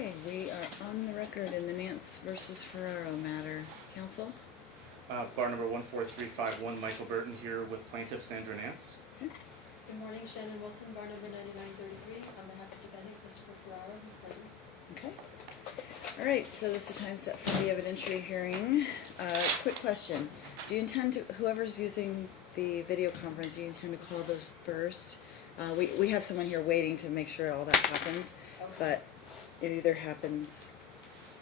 Okay, we are on the record in the Nance versus Ferraro matter. Counsel? Bar number 14351, Michael Burton here with Plaintiff Sandra Nance. Okay. Good morning, Shannon Wilson, bar number 9933, on behalf of Defendant Christopher Ferraro, who's present. Okay. All right, so this is the time set for the evidentiary hearing. Quick question. Do you intend to, whoever's using the video conference, do you intend to call those first? We have someone here waiting to make sure all that happens, Okay. but it either happens,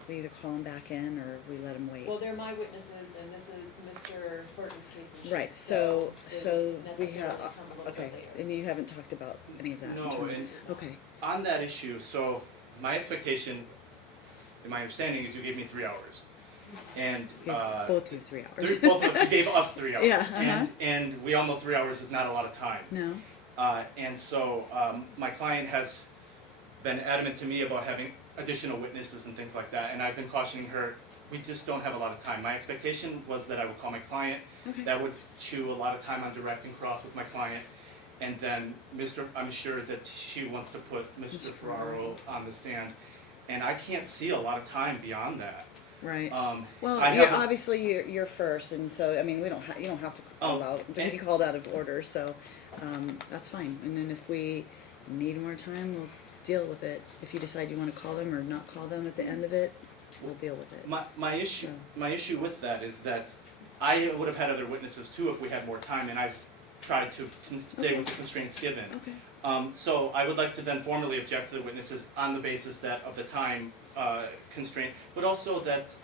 we either call them back in or we let them wait. Well, they're my witnesses, and this is Mr. Burton's case in chief. Right, so they would we necessarily have, come a little okay, bit later. and you haven't talked about any of that? in No, terms of- and Okay, on that issue, so my expectation, in my understanding, is you gave me 3 hours. And yeah, both you 3 hours. both of us, you gave us 3 hours. Yeah, uh-huh. And we all know 3 hours is not a lot of time. No? And so my client has been adamant to me about having additional witnesses and things like that, and I've been cautioning her, we just don't have a lot of time. My expectation was that I would call my client, Okay. that would chew a lot of time on direct and cross with my client, and then I'm sure that she wants to put Mr. Ferraro on the stand, and I can't see a lot of time beyond that. Right. Well, I you're, have a- obviously you're first, and so, I mean, you don't have to call out, don't be called out of order, so, that's fine. And then if we need more time, we'll deal with it. If you decide you wanna call them or not call them at the end of it, we'll deal with it. My issue with that is that I would have had other witnesses too if we had more time, and I've tried to stay with the constraints given. Okay. So I would like to then formally object to the witnesses on the basis that of the time constraint, but also that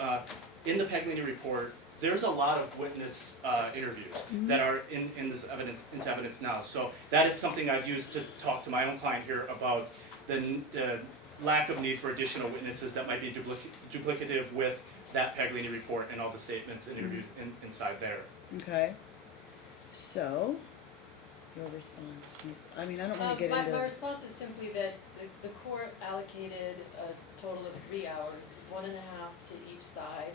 in the Paglini report, there's a lot of witness interviews that are in this evidence, into evidence now. So that is something I've used to talk to my own client here about the lack of need for additional witnesses that might be duplicative with that Paglini report and all the statements and interviews inside there. Okay. So, your response, please. I mean, I don't wanna get into. My response is simply that the court allocated a total of 3 hours, 1.5 to each side.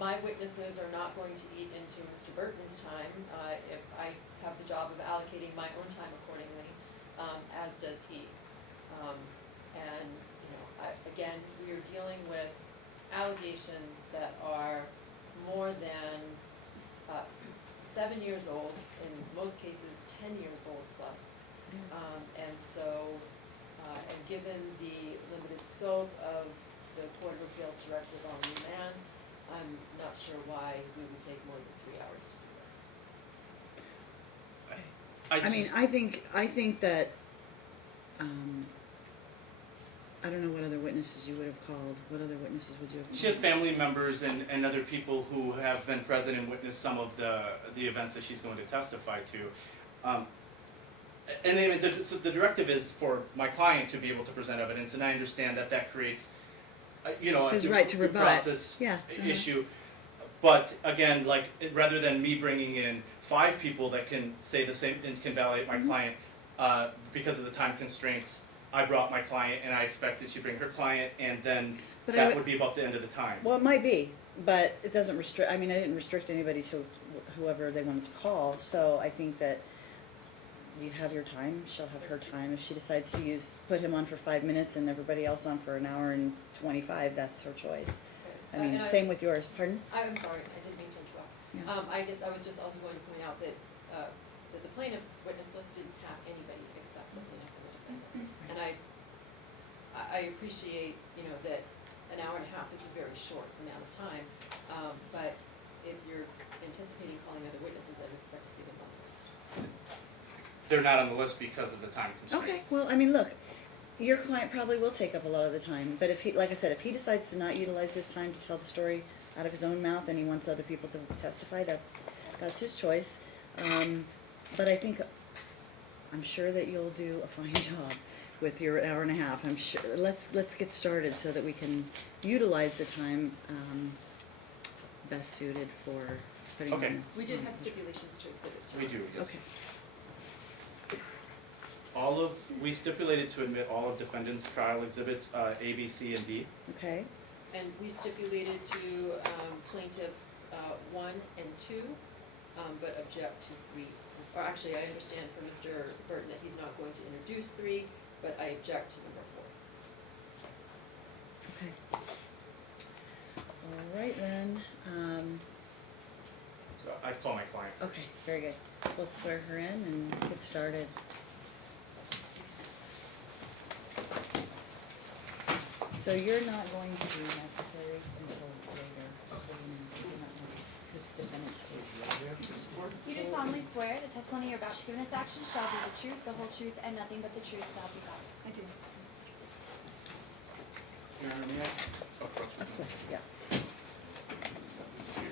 My witnesses are not going to eat into Mr. Burton's time. If I have the job of allocating my own time accordingly, as does he. And, you know, again, we are dealing with allegations that are more than 7 years old, in most cases 10 years old plus. And so, and given the limited scope of the Court of Appeals directive on remand, I'm not sure why we would take more than 3 hours to do this. I mean, I think that, I don't know what other witnesses you would have called. What other witnesses would you have called? She has family members and other people who have been present and witnessed some of the events that she's going to testify to. And then so the directive is for my client to be able to present evidence, and I understand that that creates, His a right to due rebut. process Yeah, issue. But again, like, rather than me bringing in 5 people that can say the same and can validate my client, because of the time constraints, I brought my client and I expected she'd bring her client, and then But that would be about the end of the time. Well, it might be, but it doesn't restrict, I mean, I didn't restrict anybody to whoever they wanted to call, so I think that you have your time, she'll have her time. If she decides to put him on for 5 minutes and everybody else on for 1 hour and 25, that's her choice. I mean, same with yours, pardon? I'm sorry, I didn't mean to interrupt. Yeah. I guess I was just also going to point out that the plaintiff's witness list didn't have anybody except the plaintiff and the defendant. And I appreciate, that 1.5 hours is a very short amount of time, but if you're anticipating calling other witnesses, I would expect to see them on the list. They're not on the list because of the time constraints. Okay, well, I mean, look, your client probably will take up a lot of the time, but if he, like I said, if he decides to not utilize his time to tell the story out of his own mouth and he wants other people to testify, that's his choice. But I'm sure that you'll do a fine job with your 1.5 hours. I'm sure. Let's get started so that we can utilize the time best suited for putting Okay. on. We did have stipulations to exhibits, right? We do, yes. Okay. We stipulated to admit all of defendant's trial exhibits, A, B, C, and D. Okay. And we stipulated to plaintiffs 1 and 2, but object to 3. Or actually, I understand from Mr. Burton that he's not going to introduce 3, but I object to number 4. Okay. All right then, So I'd call my client first. okay, very good. So let's swear her in and get started. So you're not going to be necessary until later, just so you know, because you're not going to, because it's defendant's case. You do solemnly swear the testimony you're about to give in this action shall be the truth, the whole truth, and nothing but the truth, so help you God. I do. Your Honor, may I approach? Of course, yeah. Set this here.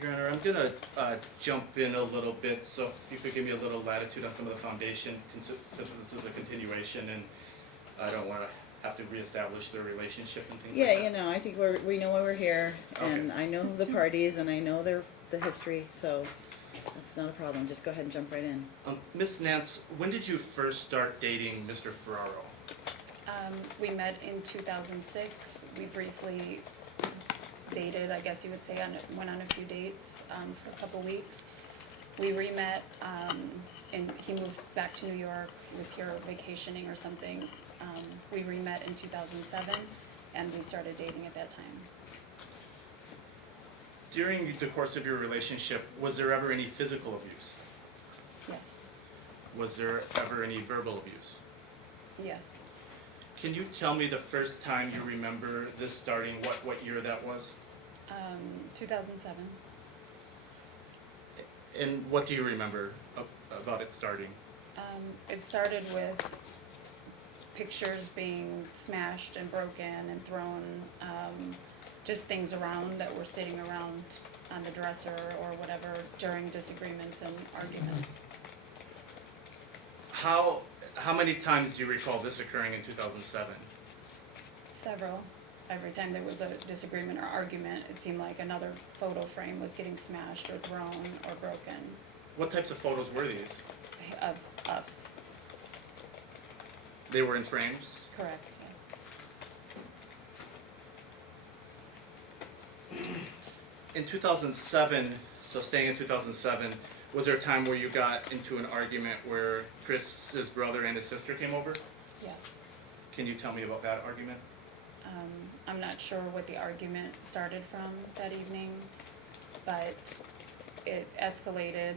Your Honor, I'm gonna jump in a little bit, so if you could give me a little latitude on some of the foundation, because this is a continuation, and I don't wanna have to reestablish the relationship and things like Yeah, that. you know, I think we know why we're here, and I know the parties, and I know the history, so that's not a problem. Just go ahead and jump right in. Miss Nance, when did you first start dating Mr. Ferraro? We met in 2006. We briefly dated, I guess you would say, went on a few dates for a couple weeks. We re-met, and he moved back to New York, was here vacationing or something. We re-met in 2007, and we started dating at that time. During the course of your relationship, was there ever any physical abuse? Yes, Was there ever any verbal abuse? yes. Can you tell me the first time you remember this starting, what year that was? 2007. And what do you remember about it starting? It started with pictures being smashed and broken and thrown, just things around that were sitting around on the dresser or whatever during disagreements and arguments. How many times do you recall this occurring in 2007? Several. Every time there was a disagreement or argument, it seemed like another photo frame was getting smashed or thrown or broken What types of photos were these? of us. They were in frames? Correct, yes. In 2007, so staying in 2007, was there a time where you got into an argument where Chris's brother and his sister came over? Yes. Can you tell me about that argument? I'm not sure what the argument started from that evening, but it escalated.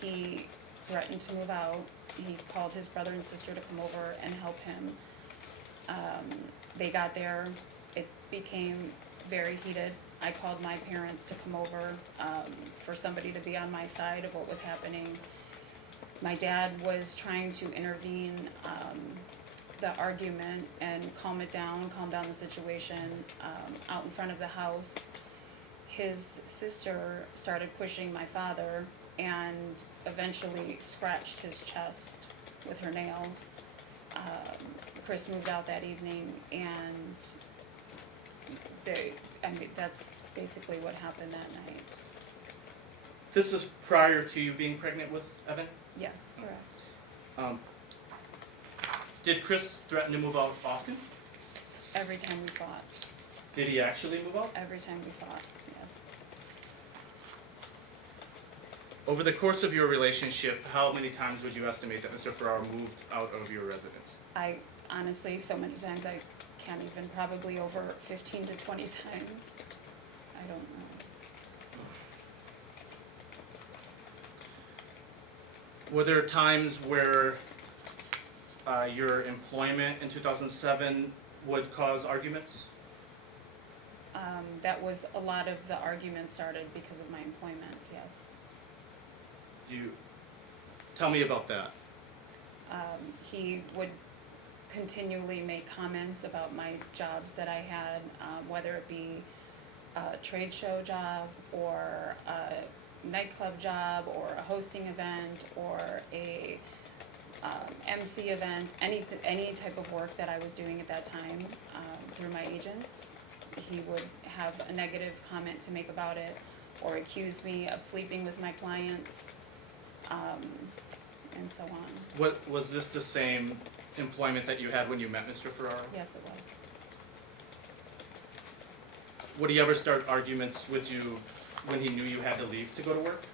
He threatened to move out. He called his brother and sister to come over and help him. They got there. It became very heated. I called my parents to come over for somebody to be on my side of what was happening. My dad was trying to intervene the argument and calm down the situation out in front of the house. His sister started pushing my father and eventually scratched his chest with her nails. Chris moved out that evening, and that's basically what happened that night. This is prior to you being pregnant with Evan? Yes, correct. Did Chris threaten to move out often? Every time we fought. Did he actually move out? Every time we fought, yes. Over the course of your relationship, how many times would you estimate that Mr. Ferraro moved out of your residence? I honestly, so many times I can't even, probably over 15 to 20 times. I don't know. Were there times where your employment in 2007 would cause arguments? That was a lot of the arguments started because of my employment, yes. Tell me about that. He would continually make comments about my jobs that I had, whether it be a trade show job or a nightclub job or a hosting event or a MC event, any type of work that I was doing at that time through my agents. He would have a negative comment to make about it or accuse me of sleeping with my clients, and so on. Was this the same employment that you had when you met Mr. Ferraro? Yes, it was. Would he ever start arguments with you when he knew you had to leave to go to work?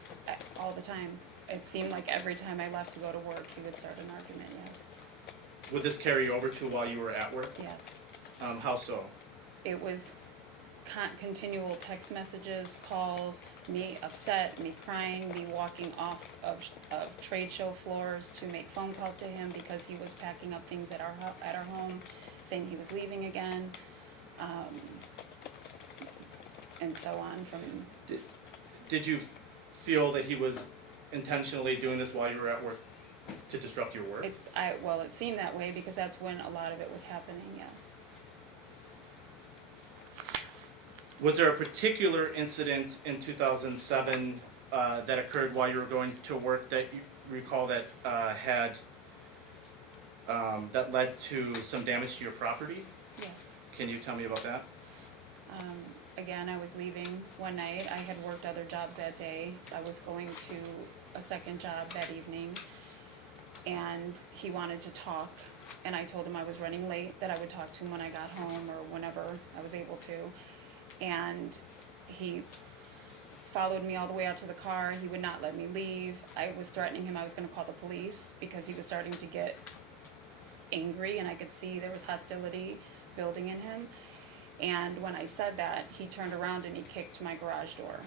All the time. It seemed like every time I left to go to work, he would start an argument, yes. Would this carry over to while you were at work? Yes. How so? It was continual text messages, calls, me upset, me crying, me walking off of trade show floors to make phone calls to him because he was packing up things at our home, saying he was leaving again, and so on. Did you feel that he was intentionally doing this while you were at work to disrupt your work? Well, it seemed that way because that's when a lot of it was happening, yes. Was there a particular incident in 2007 that occurred while you were going to work that you recall that that led to some damage to your property? Yes. Can you tell me about that? Again, I was leaving one night. I had worked other jobs that day. I was going to a second job that evening, and he wanted to talk, and I told him I was running late, that I would talk to him when I got home or whenever I was able to. And he followed me all the way out to the car. He would not let me leave. I was threatening him I was gonna call the police because he was starting to get angry, and I could see there was hostility building in him. And when I said that, he turned around and he kicked my garage door.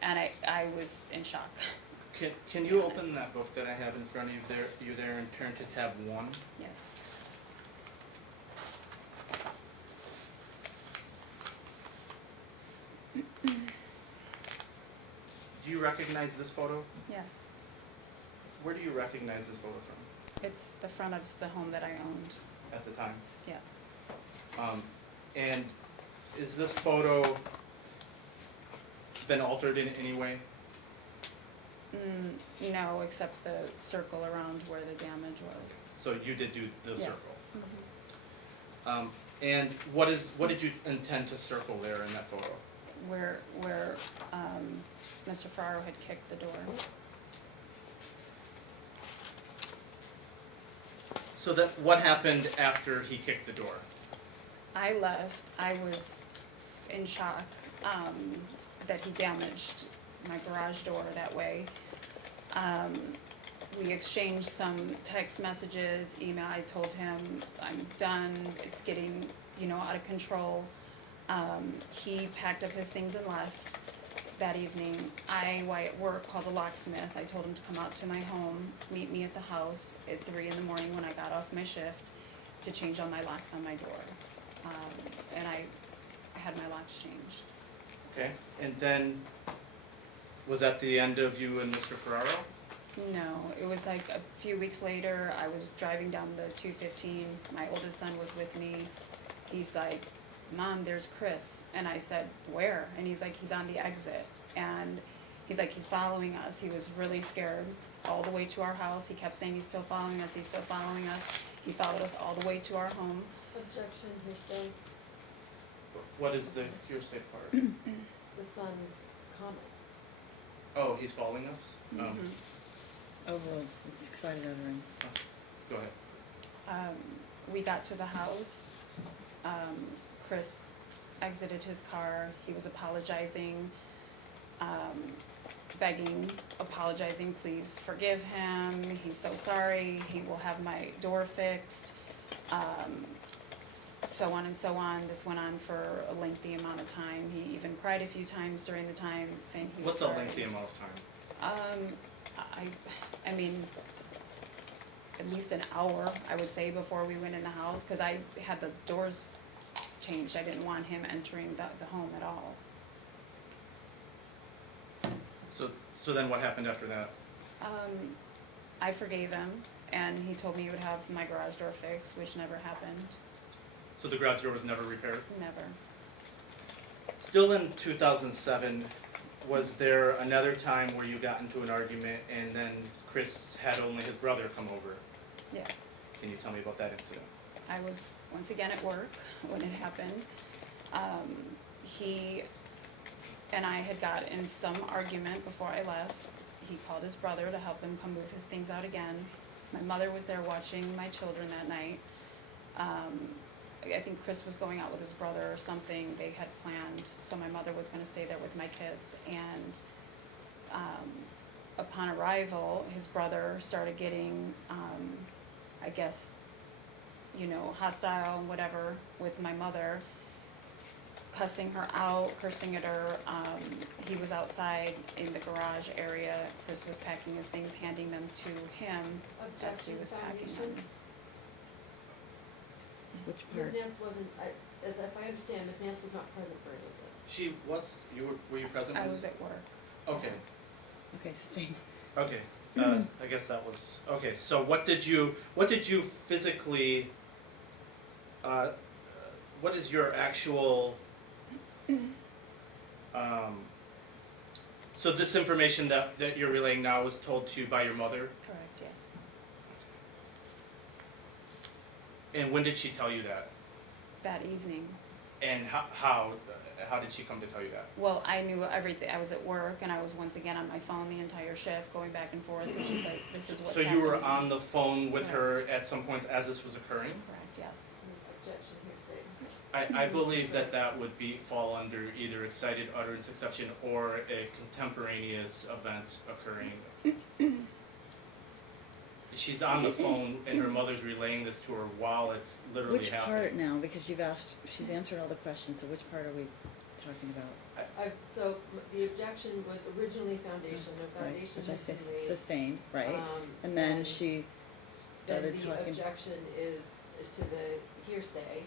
And I was in shock. Can you open that book that I have in front of you there and turn to tab 1? Yes. Do you recognize this photo? Yes. Where do you recognize this photo from It's the front of the home that I owned. at the time? Yes. And is this photo been altered in any way? No, except the circle around where the damage was. So you did do the Yes. circle. And what did you intend to circle there in that photo? Where Mr. Ferraro had kicked the door. So that what happened after he kicked the door? I left. I was in shock that he damaged my garage door that way. We exchanged some text messages, email. I told him I'm done. It's getting, out of control. He packed up his things and left that evening. While at work, called the locksmith. I told him to come out to my home, meet me at the house at 3 a.m. when I got off my shift to change all my locks on my door. And I had my locks changed. Okay. And then, was that the end of you and Mr. Ferraro? No, it was like a few weeks later. I was driving down the 215. My oldest son was with me. He's like, "Mom, there's Chris." And I said, "Where?" And he's like, "He's on the exit." And he's like, "He's following us." He was really scared all the way to our house. He kept saying, "He's still following us, he's still following us." He followed us all the way to our home. Objection, hearsay, What is the hearsay part? the son's comments. Oh, he's following us? Oh, well, it's excited utterance. Go ahead. We got to the house. Chris exited his car. He was apologizing, apologizing, "Please forgive him. He's so sorry. He will have my door fixed." So on and so on. This went on for a lengthy amount of time. He even cried a few times during the time, saying he was What's a sorry. lengthy amount of time? I mean, at least an hour, I would say, before we went in the house, because I had the doors changed. I didn't want him entering the home at all. So then what happened after that? I forgave him, and he told me he would have my garage door fixed, which never happened. So the garage door was never repaired? Never. Still in 2007, was there another time where you got into an argument and then Chris had only his brother come over? Yes. Can you tell me about that incident? I was once again at work when it happened. He and I had got in some argument before I left. He called his brother to help him come move his things out again. My mother was there watching my children that night. I think Chris was going out with his brother or something they had planned, so my mother was gonna stay there with my kids. And upon arrival, his brother started getting, I guess, hostile and whatever with my mother, cussing her out, cursing at her. He was outside in the garage area. Chris was packing his things, handing them to him as he Objection, was packing foundation. them. Which Ms. part? Nance wasn't, as if I understand, Ms. Nance was not present for any of this. She was, were you present? I Liz? was at work. Okay, Okay, sustained. okay, I guess that was, okay, so what did you physically, what is your actual, so this information that you're relaying now was told to you by your mother? Correct, yes. And when did she tell you that? That evening. And how did she come to tell you that? Well, I knew everything. I was at work and I was once again on my phone the entire shift, going back and forth, which is like, this is what's So happening. you were on the phone with her at some points as this was occurring? Correct, yes. Objection, hearsay. I believe that would fall under either excited utterance exception or a contemporaneous event occurring. She's on the phone and her mother's relaying this to her while it's literally Which happening. part now? Because she's answered all the questions, so which part are we talking about? So the objection was originally foundation, the Right, foundation which I has say been waived. sustained, right? And then she started Then talking. the objection is to the hearsay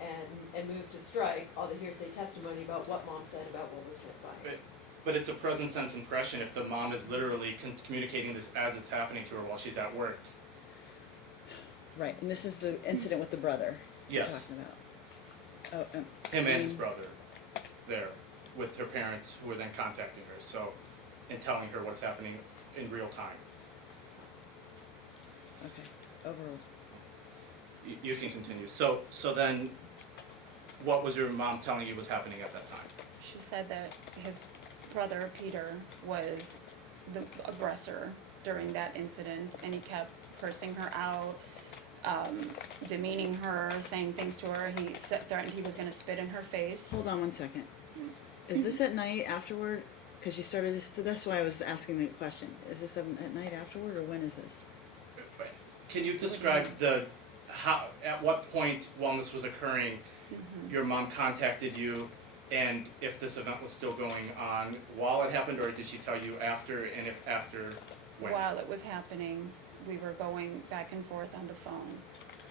and move to strike all the hearsay testimony about what mom said about what was transpiring. But it's a present sense impression if the mom is literally communicating this as it's happening to her while she's at work. Right, and this is the incident with the brother you're Yes, talking about. Oh, him and his brother there with her parents who were then contacting her, so, and telling her what's happening in real time. okay, overruled. You can continue. So then, what was your mom telling you was happening at that time? She said that his brother, Peter, was the aggressor during that incident, and he kept cursing her out, demeaning her, saying things to her. He threatened he was gonna spit in her face. Hold on 1 second. Is this at night afterward? Because you started this, that's why I was asking the question. Is this at night afterward, or when is this? Can you describe at what point while this was occurring, your mom contacted you, and if this event was still going on while it happened, or did she tell you after, and if after, when? While it was happening, we were going back and forth on the phone.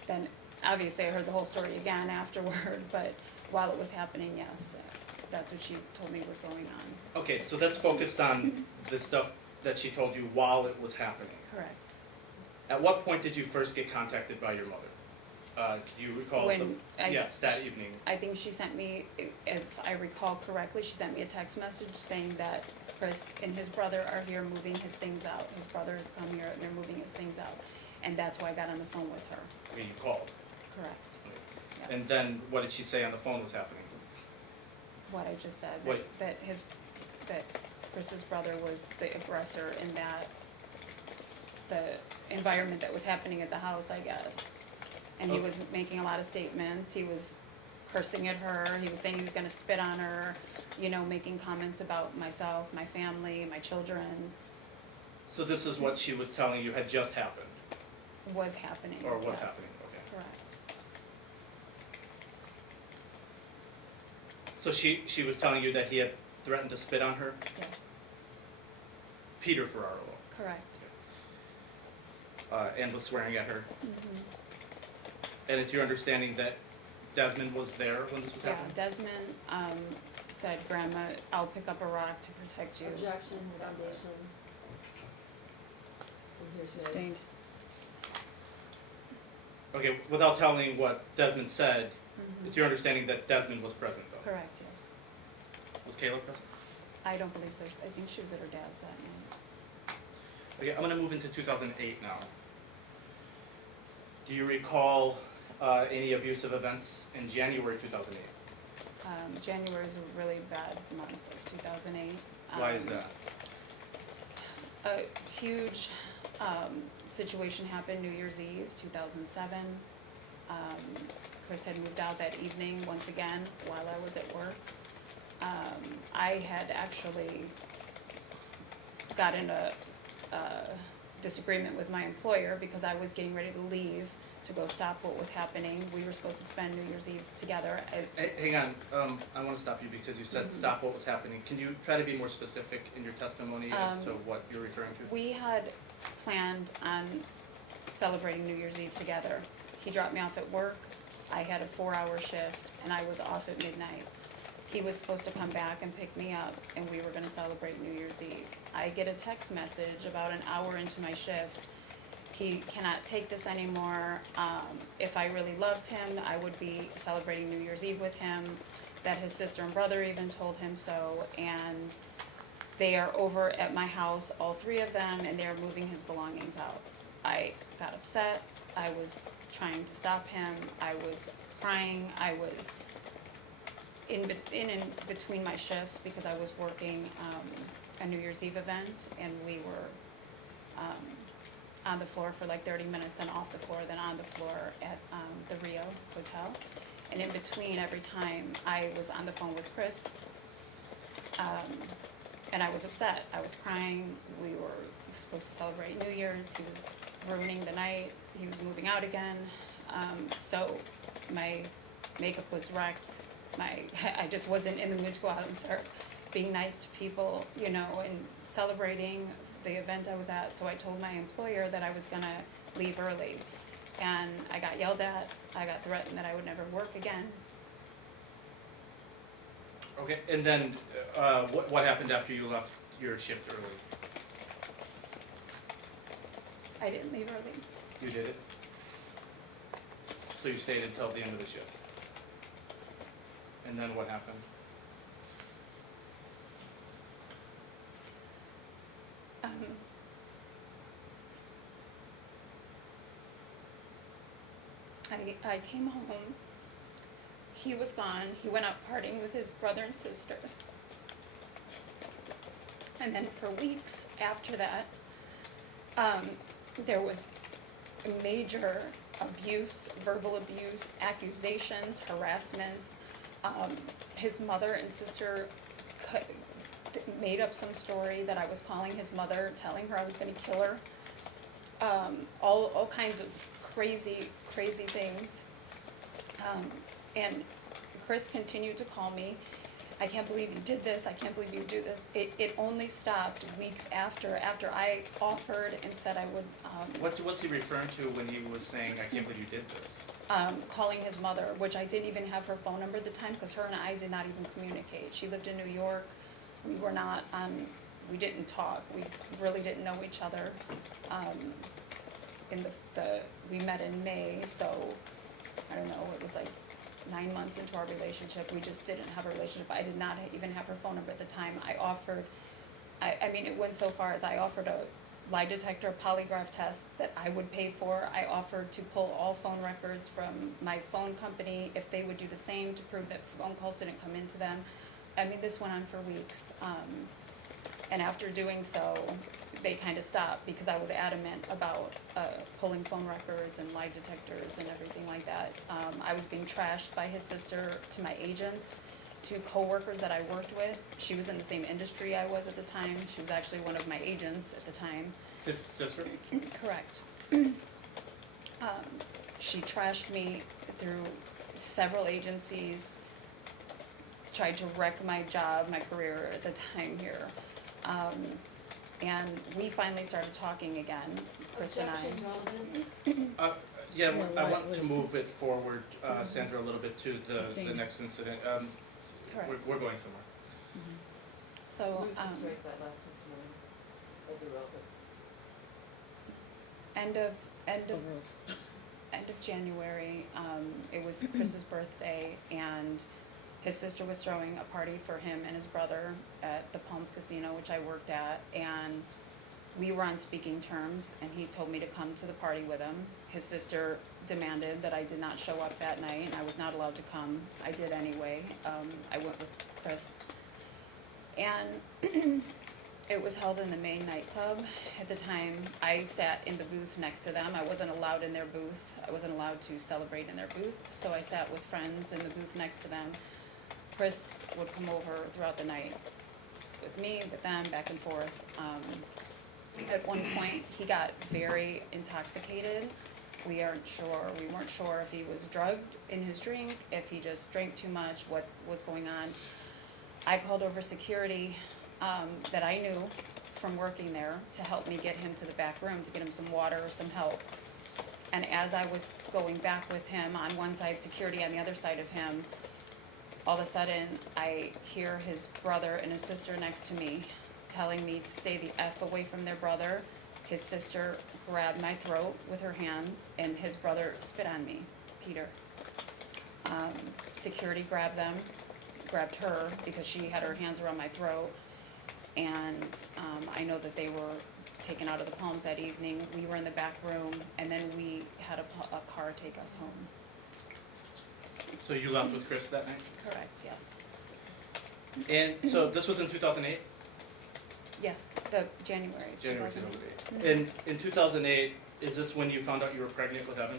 Then, obviously, I heard the whole story again afterward, but while it was happening, yes, that's what she told me was going on. Okay, so let's focus on the stuff that she told you while it was happening. Correct. At what point did you first get contacted by your mother? Could you recall yes, that evening? I think she sent me, if I recall correctly, she sent me a text message saying that Chris and his brother are here moving his things out. His brother has come here and they're moving his things out. And that's why I got on the phone with her. Okay, you called. Correct. Yes. And then what did she say on the phone was happening? What I just said, What? that Chris's brother was the aggressor in that, the environment that was happening at the house, I guess. And he was making a lot of statements, he was cursing at her, he was saying he was gonna spit on her, making comments about myself, my family, my children. So this is what she was telling you had just happened, Was happening, or was yes. happening, okay. Correct. So she was telling you that he had threatened to spit on her? Yes, Peter Ferraro, correct. and was swearing at her? Mhm. And it's your understanding that Desmond was there when this was Yeah, happening? Desmond, said, Grandma, I'll pick up a rock to protect you. Objection, foundation. And hearsay. Sustained. Okay, without telling what Desmond said, Mhm. it's your understanding that Desmond was present though? Correct, yes. Was Kayla present? I don't believe so, I think she was at her dad's that night. Okay, I'm gonna move into 2008 now. Do you recall any abusive events in January 2008? January is a really bad month of 2008. Why is that? A huge situation happened New Year's Eve, 2007. Chris had moved out that evening once again while I was at work. I had actually got in a disagreement with my employer because I was getting ready to leave to go stop what was happening. We were supposed to spend New Year's Eve together. Hang on, I want to stop you because you said stop what was happening. Can you try to be more specific in your testimony as to what you're referring to? We had planned on celebrating New Year's Eve together. He dropped me off at work. I had a 4-hour shift and I was off at midnight. He was supposed to come back and pick me up and we were going to celebrate New Year's Eve. I get a text message about an hour into my shift. He cannot take this anymore. If I really loved him, I would be celebrating New Year's Eve with him. That his sister and brother even told him so. And they are over at my house, all 3 of them, and they're moving his belongings out. I got upset. I was trying to stop him. I was crying. I was in between my shifts because I was working a New Year's Eve event, and we were on the floor for like 30 minutes and off the floor, then on the floor at the Rio Hotel. And in between, every time I was on the phone with Chris, and I was upset. I was crying. We were supposed to celebrate New Year's. He was ruining the night. He was moving out again. So my makeup was wrecked. I just wasn't in the mood to go out and start being nice to people, you know, and celebrating the event I was at. So I told my employer that I was gonna leave early, and I got yelled at. I got threatened that I would never work again. Okay, and then what happened after you left your shift early? I didn't leave early. You did it? So you stayed until the end of the shift? And then what happened? I came home. He was gone. He went out partying with his brother and sister. And then for weeks after that, there was major abuse, verbal abuse, accusations, harassments. His mother and sister made up some story that I was calling his mother, telling her I was going to kill her. All kinds of crazy things. And Chris continued to call me. I can't believe you did this. I can't believe you do this. It only stopped weeks after I offered and said I would. What was he referring to when he was saying, I can't believe you did this? Calling his mother, which I didn't even have her phone number at the time because her and I did not even communicate. She lived in New York. We were not we didn't talk. We really didn't know each other. We met in May, so I don't know, it was like 9 months into our relationship. We just didn't have a relationship. I did not even have her phone number at the time. I offered, I mean, it went so far as I offered a lie detector polygraph test that I would pay for. I offered to pull all phone records from my phone company if they would do the same to prove that phone calls didn't come into them. I mean, this went on for weeks. And after doing so, they kind of stopped because I was adamant about pulling phone records and lie detectors and everything like that. I was being trashed by his sister to my agents, to coworkers that I worked with. She was in the same industry I was at the time. She was actually one of my agents at the time. His sister? Correct. She trashed me through several agencies, tried to wreck my job, my career at the time here. And we finally started talking again, Chris and I. Objection, relevance. Yeah, Yeah, I what want to was- move it forward, Sandra, a little bit to the Sustained. next incident. Correct. We're going somewhere. So, Move to strike that last testimony as irrelevant. end of January, it was Chris's birthday, and his sister was throwing a party for him and his brother at the Palms Casino, which I worked at, and we were on speaking terms, and he told me to come to the party with him. His sister demanded that I did not show up that night, and I was not allowed to come. I did anyway. I went with Chris. And It was held in the main nightclub. At the time, I sat in the booth next to them. I wasn't allowed in their booth. I wasn't allowed to celebrate in their booth, so I sat with friends in the booth next to them. Chris would come over throughout the night with me, with them, back and forth. At one point, he got very intoxicated. We weren't sure if he was drugged in his drink, if he just drank too much, what was going on. I called over security that I knew from working there to help me get him to the back room, to get him some water or some help. And as I was going back with him, on one side security, on the other side of him, all of a sudden I hear his brother and his sister next to me telling me to stay the F away from their brother. His sister grabbed my throat with her hands, and his brother spit on me, Peter. Security grabbed her because she had her hands around my throat. And I know that they were taken out of the Palms that evening. We were in the back room, and then we had a car take us home. So you left with Chris that night? Correct, yes. And so this was in 2008? Yes, the January of January 2008. 2008. In 2008, is this when you found out you were pregnant with Evan?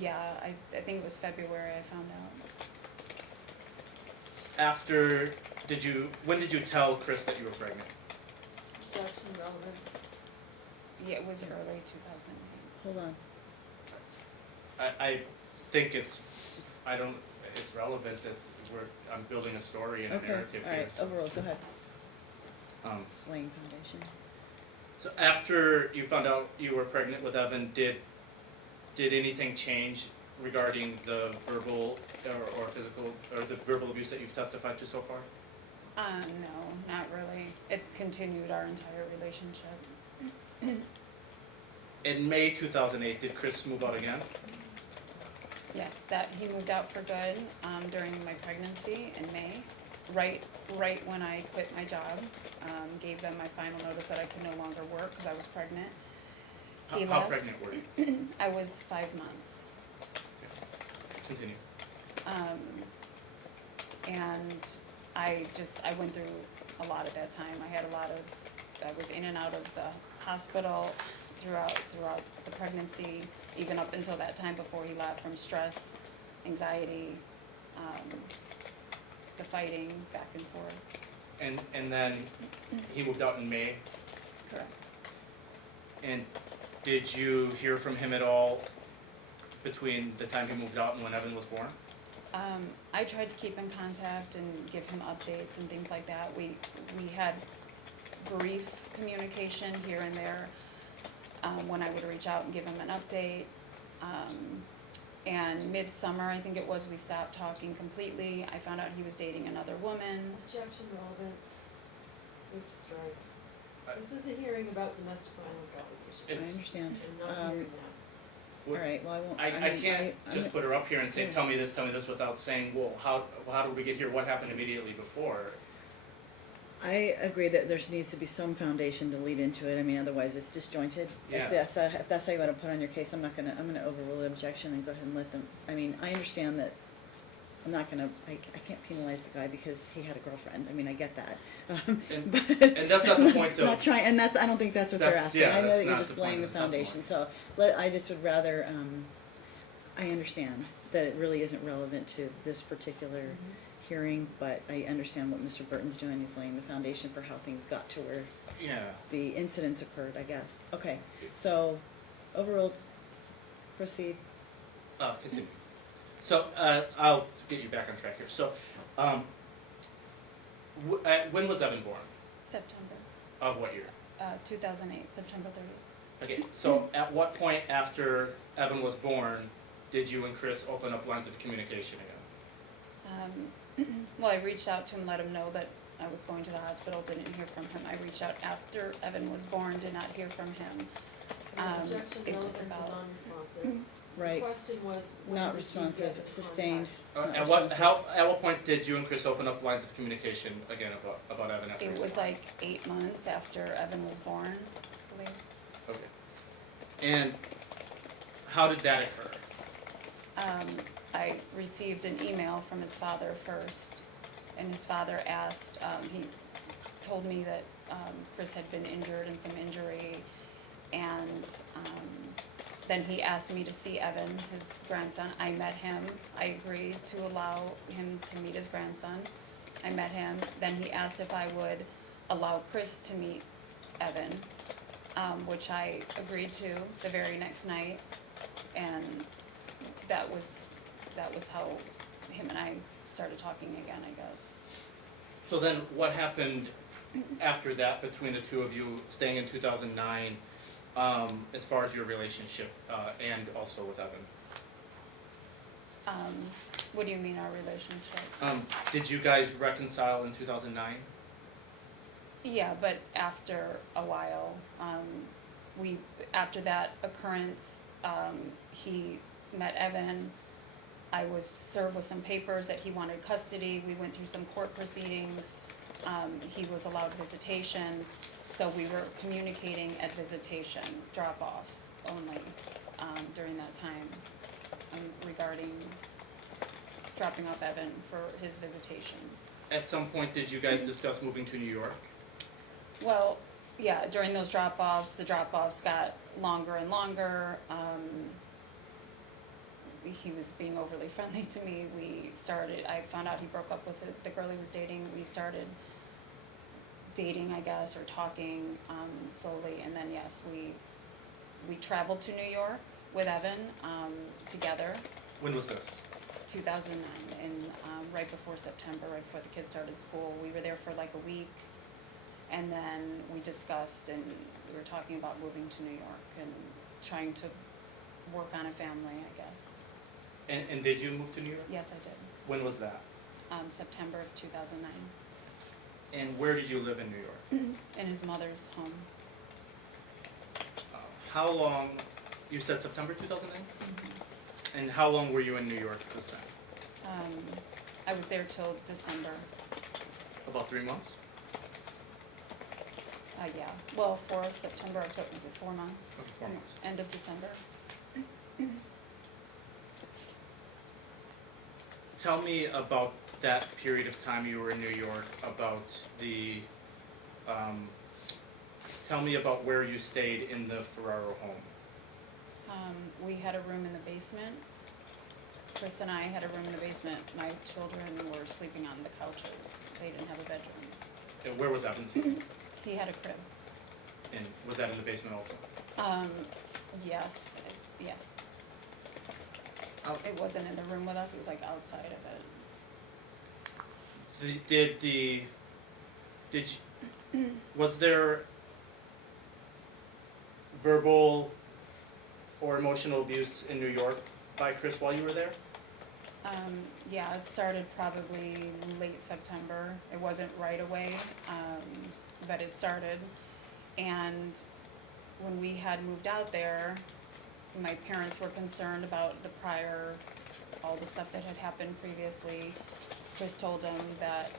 Yeah, I think it was February I found out. When did you tell Chris that you were pregnant? Objection, relevance. Yeah, it was early 2008. Hold on. I think it's relevant as I'm building a story and a Okay, narrative all here. right, So, overruled, go ahead. um, Slaying foundation. so after you found out you were pregnant with Evan, did anything change regarding the verbal or physical, or the verbal abuse that you've testified to so far? No, not really. It continued our entire relationship. In May 2008, did Chris move out again? Yes, that he moved out for good during my pregnancy in May, right when I quit my job. Gave them my final notice that I could no longer work because I was pregnant. He How left. pregnant were you? I was 5 months. Continue. And I went through a lot at that time. I was in and out of the hospital throughout the pregnancy, even up until that time before he left, from stress, anxiety, the fighting back and forth. And then he moved out in May. Correct. And did you hear from him at all between the time he moved out and when Evan was born? I tried to keep in contact and give him updates and things like that. We had brief communication here and there when I would reach out and give him an update. And midsummer, I think it was, we stopped talking completely. I found out he was dating another woman. Objection, relevance. Move to strike. This is a hearing about domestic violence I allegations. understand. And not hearing that. All right, well, I won't. I mean, can't I'm just gonna- put her up here and say, Yeah. tell me this without saying, well, how did we get here? What happened immediately before? I agree that there needs to be some foundation to lead into it. I mean, otherwise it's disjointed. Yeah. If that's how you want to put on your case, I'm gonna overrule the objection and go ahead and let them. I mean, I understand that. I can't penalize the guy because he had a girlfriend. I mean, I get that. And- But and that's not the point not of- trying, and I don't think that's what they're That's- asking. yeah, I know that's that you're not just the point laying the of the testimony. foundation. So I just would rather. I understand that it really isn't relevant to this particular hearing, but I understand what Mr. Burton's doing. He's laying the foundation for how things got to where Yeah. the incidents occurred, I guess. Okay, so overruled. Proceed. Continue. So, I'll get you back on track here. So, when was Evan born? September Of what year? 2008, September 30th. Okay, so at what point after Evan was born did you and Chris open up lines of communication again? Well, I reached out to him, let him know that I was going to the hospital, didn't hear from him. I reached out after Evan was born, did not hear from him. Objection, it relevance, was and about- non-responsive. Right. The question was, when Not did you responsive. get in Sustained. contact? At what point did you and Chris open up lines of communication again about Evan after? It was like 8 months after Evan was born, I believe. Okay. And how did that occur? I received an email from his father first, and his father asked, he told me that Chris had been injured in some injury, and then he asked me to see Evan, his grandson. I met him. I agreed to allow him to meet his grandson. I met him. Then he asked if I would allow Chris to meet Evan, which I agreed to the very next night, and that was how him and I started talking again, I guess. So then what happened after that between the two of you staying in 2009 as far as your relationship and also with Evan? What do you mean our relationship? Did you guys reconcile in 2009? Yeah, but after a while, after that occurrence, he met Evan. I was served with some papers that he wanted custody. We went through some court proceedings. He was allowed visitation, so we were communicating at visitation, drop-offs only during that time regarding dropping off Evan for his visitation. At some point, did you guys discuss moving to New York? Well, yeah, during those drop-offs, the drop-offs got longer and longer. He was being overly friendly to me. I found out he broke up with the girl he was dating. We started dating, I guess, or talking slowly, and then yes, we traveled to New York with Evan together. When was this? 2009, and right before September, right before the kids started school. We were there for like a week, and then we discussed, and we were talking about moving to New York and trying to work on a family, I guess. And did you move to New York? Yes, I did. When was that? September of 2009, And where did you live in New York? in his mother's home. How long, you said September 2009? And how long were you in New York this time? I was there till December. About 3 months? Yeah. Well, for September, I took 4 months. Okay, 4 months. End of December. Tell me about that period of time you were in New York, about the, tell me about where you stayed in the Ferraro home. We had a room in the basement. Chris and I had a room in the basement. My children were sleeping on the couches. They didn't have a bedroom. And where was Evan sleeping? He had a crib. And was that in the basement also? Yes. It wasn't in the room with us, it was like outside of it. Was there verbal or emotional abuse in New York by Chris while you were there? Yeah, it started probably late September. It wasn't right away, but it started. And when we had moved out there, my parents were concerned about all the stuff that had happened previously. Chris told them that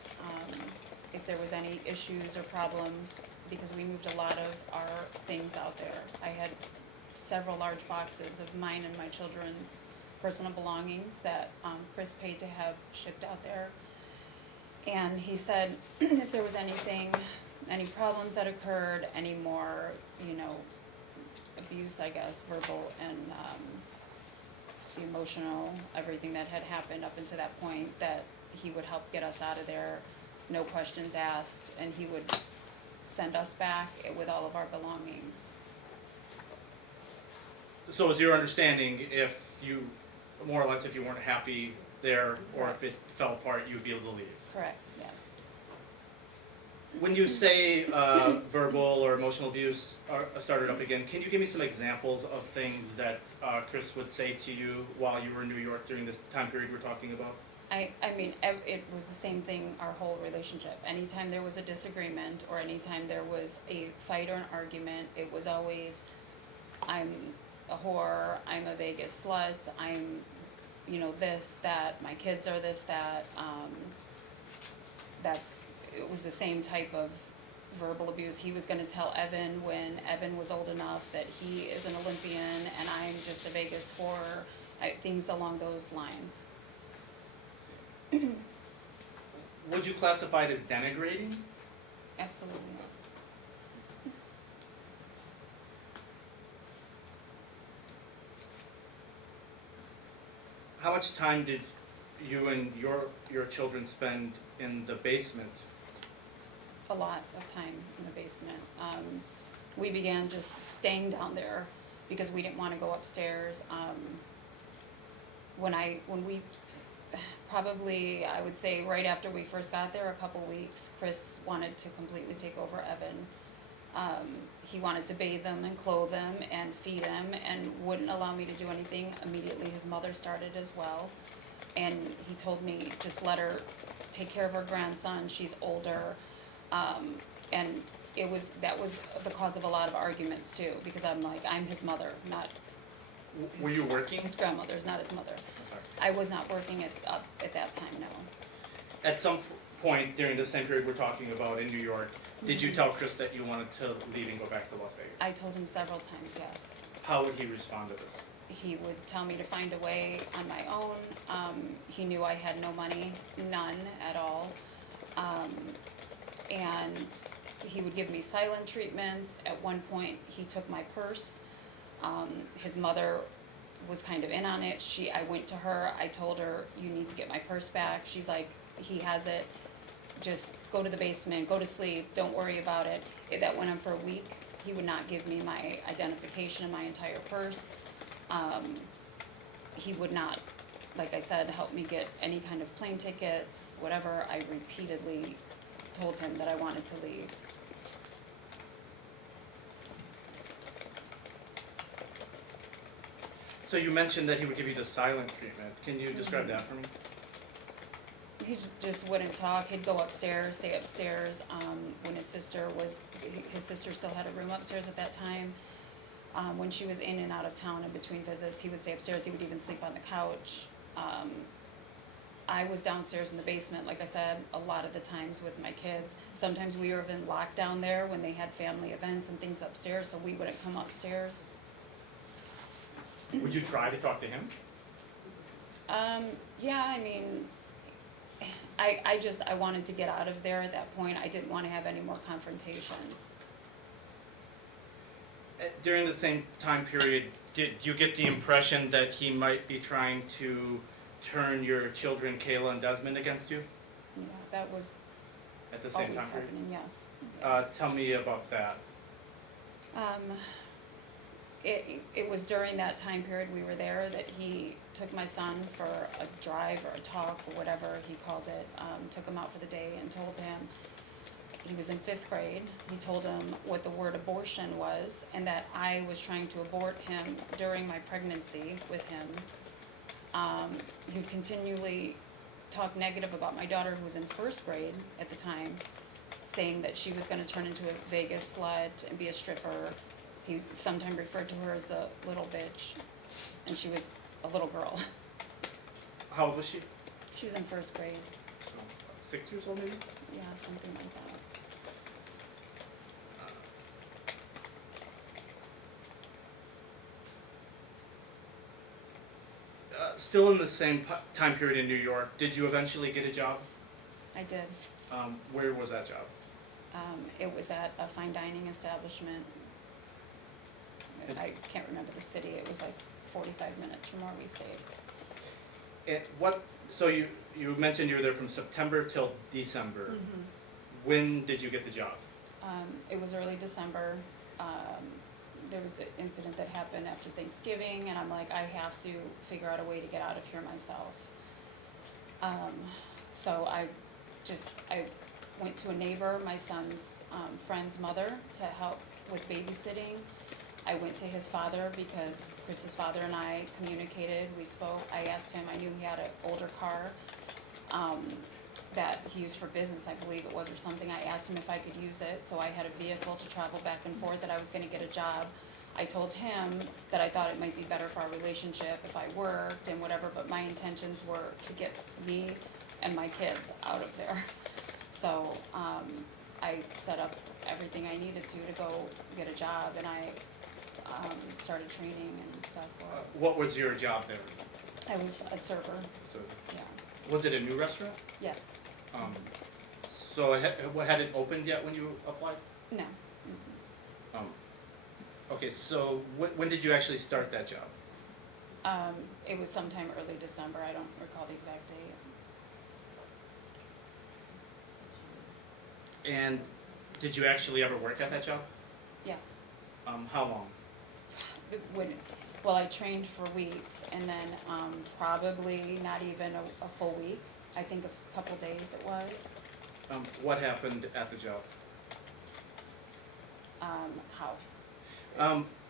if there was any issues or problems, because we moved a lot of our things out there. I had several large boxes of mine and my children's personal belongings that Chris paid to have shipped out there. And he said if there was anything, any problems that occurred, any more, abuse, I guess, verbal and the emotional, everything that had happened up until that point, that he would help get us out of there, no questions asked, and he would send us back with all of our belongings. So is your understanding if you, more or less, if you weren't happy there or if it fell apart, you would be able to leave? Correct, yes. When you say verbal or emotional abuse started up again, can you give me some examples of things that Chris would say to you while you were in New York during this time period we're talking about? I mean, it was the same thing our whole relationship. Anytime there was a disagreement or anytime there was a fight or an argument, it was always, I'm a whore, I'm a Vegas slut, I'm, this, that, my kids are this, that. It was the same type of verbal abuse. He was going to tell Evan when Evan was old enough that he is an Olympian and I'm just a Vegas whore, things along those lines. Would you classify it as denigrating? Absolutely, yes. How much time did you and your children spend in the basement? A lot of time in the basement. We began just staying down there because we didn't want to go upstairs. When we probably, I would say right after we first got there, a couple weeks, Chris wanted to completely take over Evan. He wanted to bathe him and clothe him and feed him and wouldn't allow me to do anything. Immediately his mother started as well. And he told me, just let her take care of her grandson, she's older. And that was the cause of a lot of arguments too, because I'm like, I'm his mother, not Were you working? his grandmother's, not his mother. Okay. I was not working at that time, no. At some point during the same period we're talking about in New York, did you tell Chris that you wanted to leave and go back to Las Vegas? I told him several times, yes. How would he respond to this? He would tell me to find a way on my own. He knew I had no money, none at all. And he would give me silent treatments. At one point, he took my purse. His mother was kind of in on it. I went to her, I told her, you need to get my purse back. She's like, he has it, just go to the basement, go to sleep, don't worry about it. That went on for a week. He would not give me my identification and my entire purse. He would not, like I said, help me get any kind of plane tickets, whatever. I repeatedly told him that I wanted to leave. So you mentioned that he would give you the silent treatment. Can you describe that for me? He just wouldn't talk. He'd go upstairs, stay upstairs. When his sister still had a room upstairs at that time. When she was in and out of town in between visits, he would stay upstairs. He would even sleep on the couch. I was downstairs in the basement, like I said, a lot of the times with my kids. Sometimes we were even locked down there when they had family events and things upstairs, so we wouldn't come upstairs. Would you try to talk to him? Yeah, I mean, I wanted to get out of there at that point. I didn't want to have any more confrontations. During the same time period, did you get the impression that he might be trying to turn your children, Kayla and Desmond, against you Yeah, that was at the same always time period? happening, yes. Tell me about that. It was during that time period we were there that he took my son for a drive or a talk or whatever he called it, took him out for the day and told him, he was in 5th grade, he told him what the word abortion was and that I was trying to abort him during my pregnancy with him. He would continually talk negative about my daughter who was in 1st grade at the time, saying that she was going to turn into a Vegas slut and be a stripper. He sometimes referred to her as the little bitch, and she was a little girl. How old was she? She was in 1st grade. 6 years old, maybe? Yeah, something like that. Still in the same time period in New York, did you eventually get a job? I did. Where was that job? It was at a fine dining establishment. I can't remember the city. It was like 45 minutes from where we stayed. So you mentioned you were there from September till December. Mm-hmm. When did you get the job? It was early December. There was an incident that happened after Thanksgiving, and I'm like, I have to figure out a way to get out of here myself. So I went to a neighbor, my son's friend's mother, to help with babysitting. I went to his father because Chris's father and I communicated, we spoke. I asked him, I knew he had an older car that he used for business, I believe it was, or something. I asked him if I could use it, so I had a vehicle to travel back and forth, that I was gonna get a job. I told him that I thought it might be better for our relationship if I worked and whatever, but my intentions were to get me and my kids out of there. So I set up everything I needed to go get a job, and I started training and stuff for it. What was your job there? I was a server, So, yeah. was it a new restaurant? Yes. So had it opened yet when you applied? No. Okay, so when did you actually start that job? It was sometime early December, I don't recall the exact date. And did you actually ever work at that job? Yes. How long? Well, I trained for weeks, and then, probably not even a full week, I think a couple days it was. What happened at the job? How?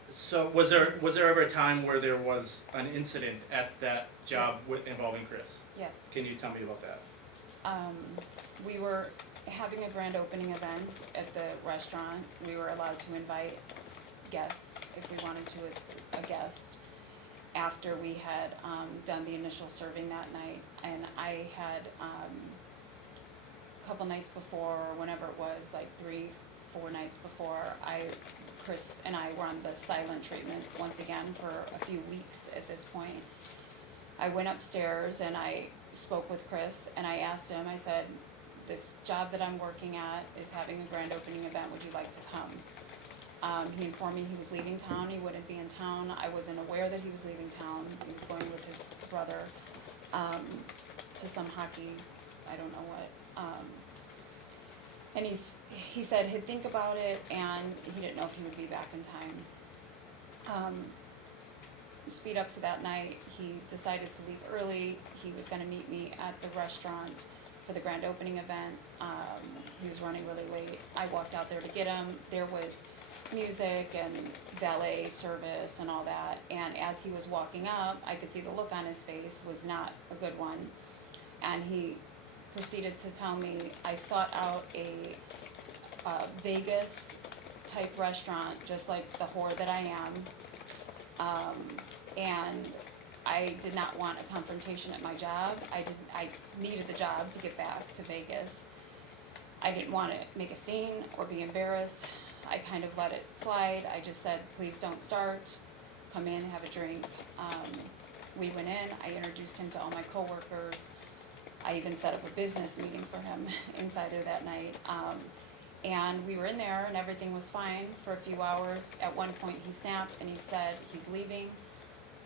So was there ever a time where there was an incident at that job involving Chris? Yes. Can you tell me about that? We were having a grand opening event at the restaurant. We were allowed to invite guests if we wanted to, a guest, after we had done the initial serving that night. And I had, a couple nights before, or whenever it was, like 3-4 nights before, Chris and I were on the silent treatment once again for a few weeks at this point. I went upstairs and I spoke with Chris and I asked him, I said, this job that I'm working at is having a grand opening event, would you like to come? He informed me he was leaving town, he wouldn't be in town. I wasn't aware that he was leaving town. He was going with his brother to some hockey, I don't know what. And he said he'd think about it and he didn't know if he would be back in time. Speed up to that night, he decided to leave early. He was gonna meet me at the restaurant for the grand opening event. He was running really late. I walked out there to get him. There was music and valet service and all that. And as he was walking up, I could see the look on his face was not a good one. And he proceeded to tell me, I sought out a Vegas type restaurant, just like the whore that I am. And I did not want a confrontation at my job. I needed the job to get back to Vegas. I didn't want to make a scene or be embarrassed. I kind of let it slide. I just said, please don't start. Come in, have a drink. We went in. I introduced him to all my coworkers. I even set up a business meeting for him inside there that night. And we were in there and everything was fine for a few hours. At one point he snapped and he said he's leaving.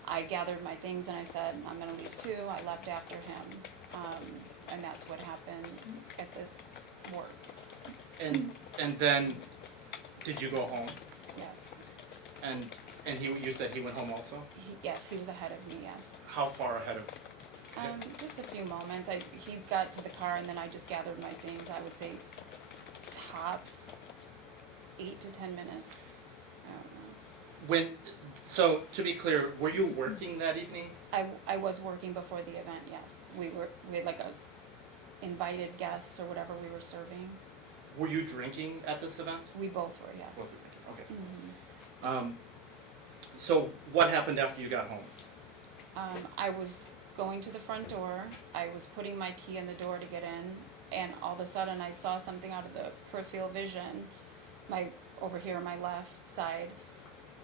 I gathered my things and I said, I'm gonna leave too. I left after him. And that's what happened at the work. And then, did you go home? Yes. And you said he went home also? Yes, he was ahead of me, yes. How far ahead of? Just a few moments. He got to the car and then I just gathered my things. I would say tops 8 to 10 minutes. I don't know. So to be clear, were you working that evening? I was working before the event, yes. We had like invited guests or whatever we were serving. Were you drinking at this event? We both were, yes. Both were drinking, okay. Mhm. So what happened after you got home? I was going to the front door. I was putting my key in the door to get in, and all of a sudden I saw something out of the peripheral vision, over here on my left side.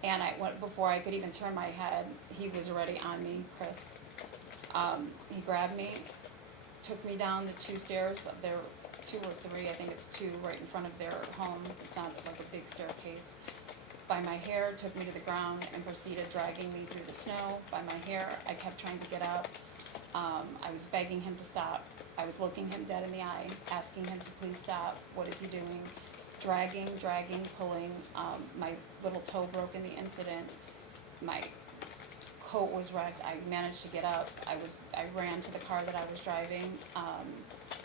And before I could even turn my head, he was already on me, Chris. He grabbed me, took me down the 2 stairs of their 2 or 3, I think it's 2, right in front of their home. It's not like a big staircase. By my hair, took me to the ground and proceeded dragging me through the snow. By my hair, I kept trying to get up. I was begging him to stop. I was looking him dead in the eye, asking him to please stop. What is he doing? Dragging, pulling. My little toe broke in the incident. My coat was wrecked. I managed to get up. I ran to the car that I was driving,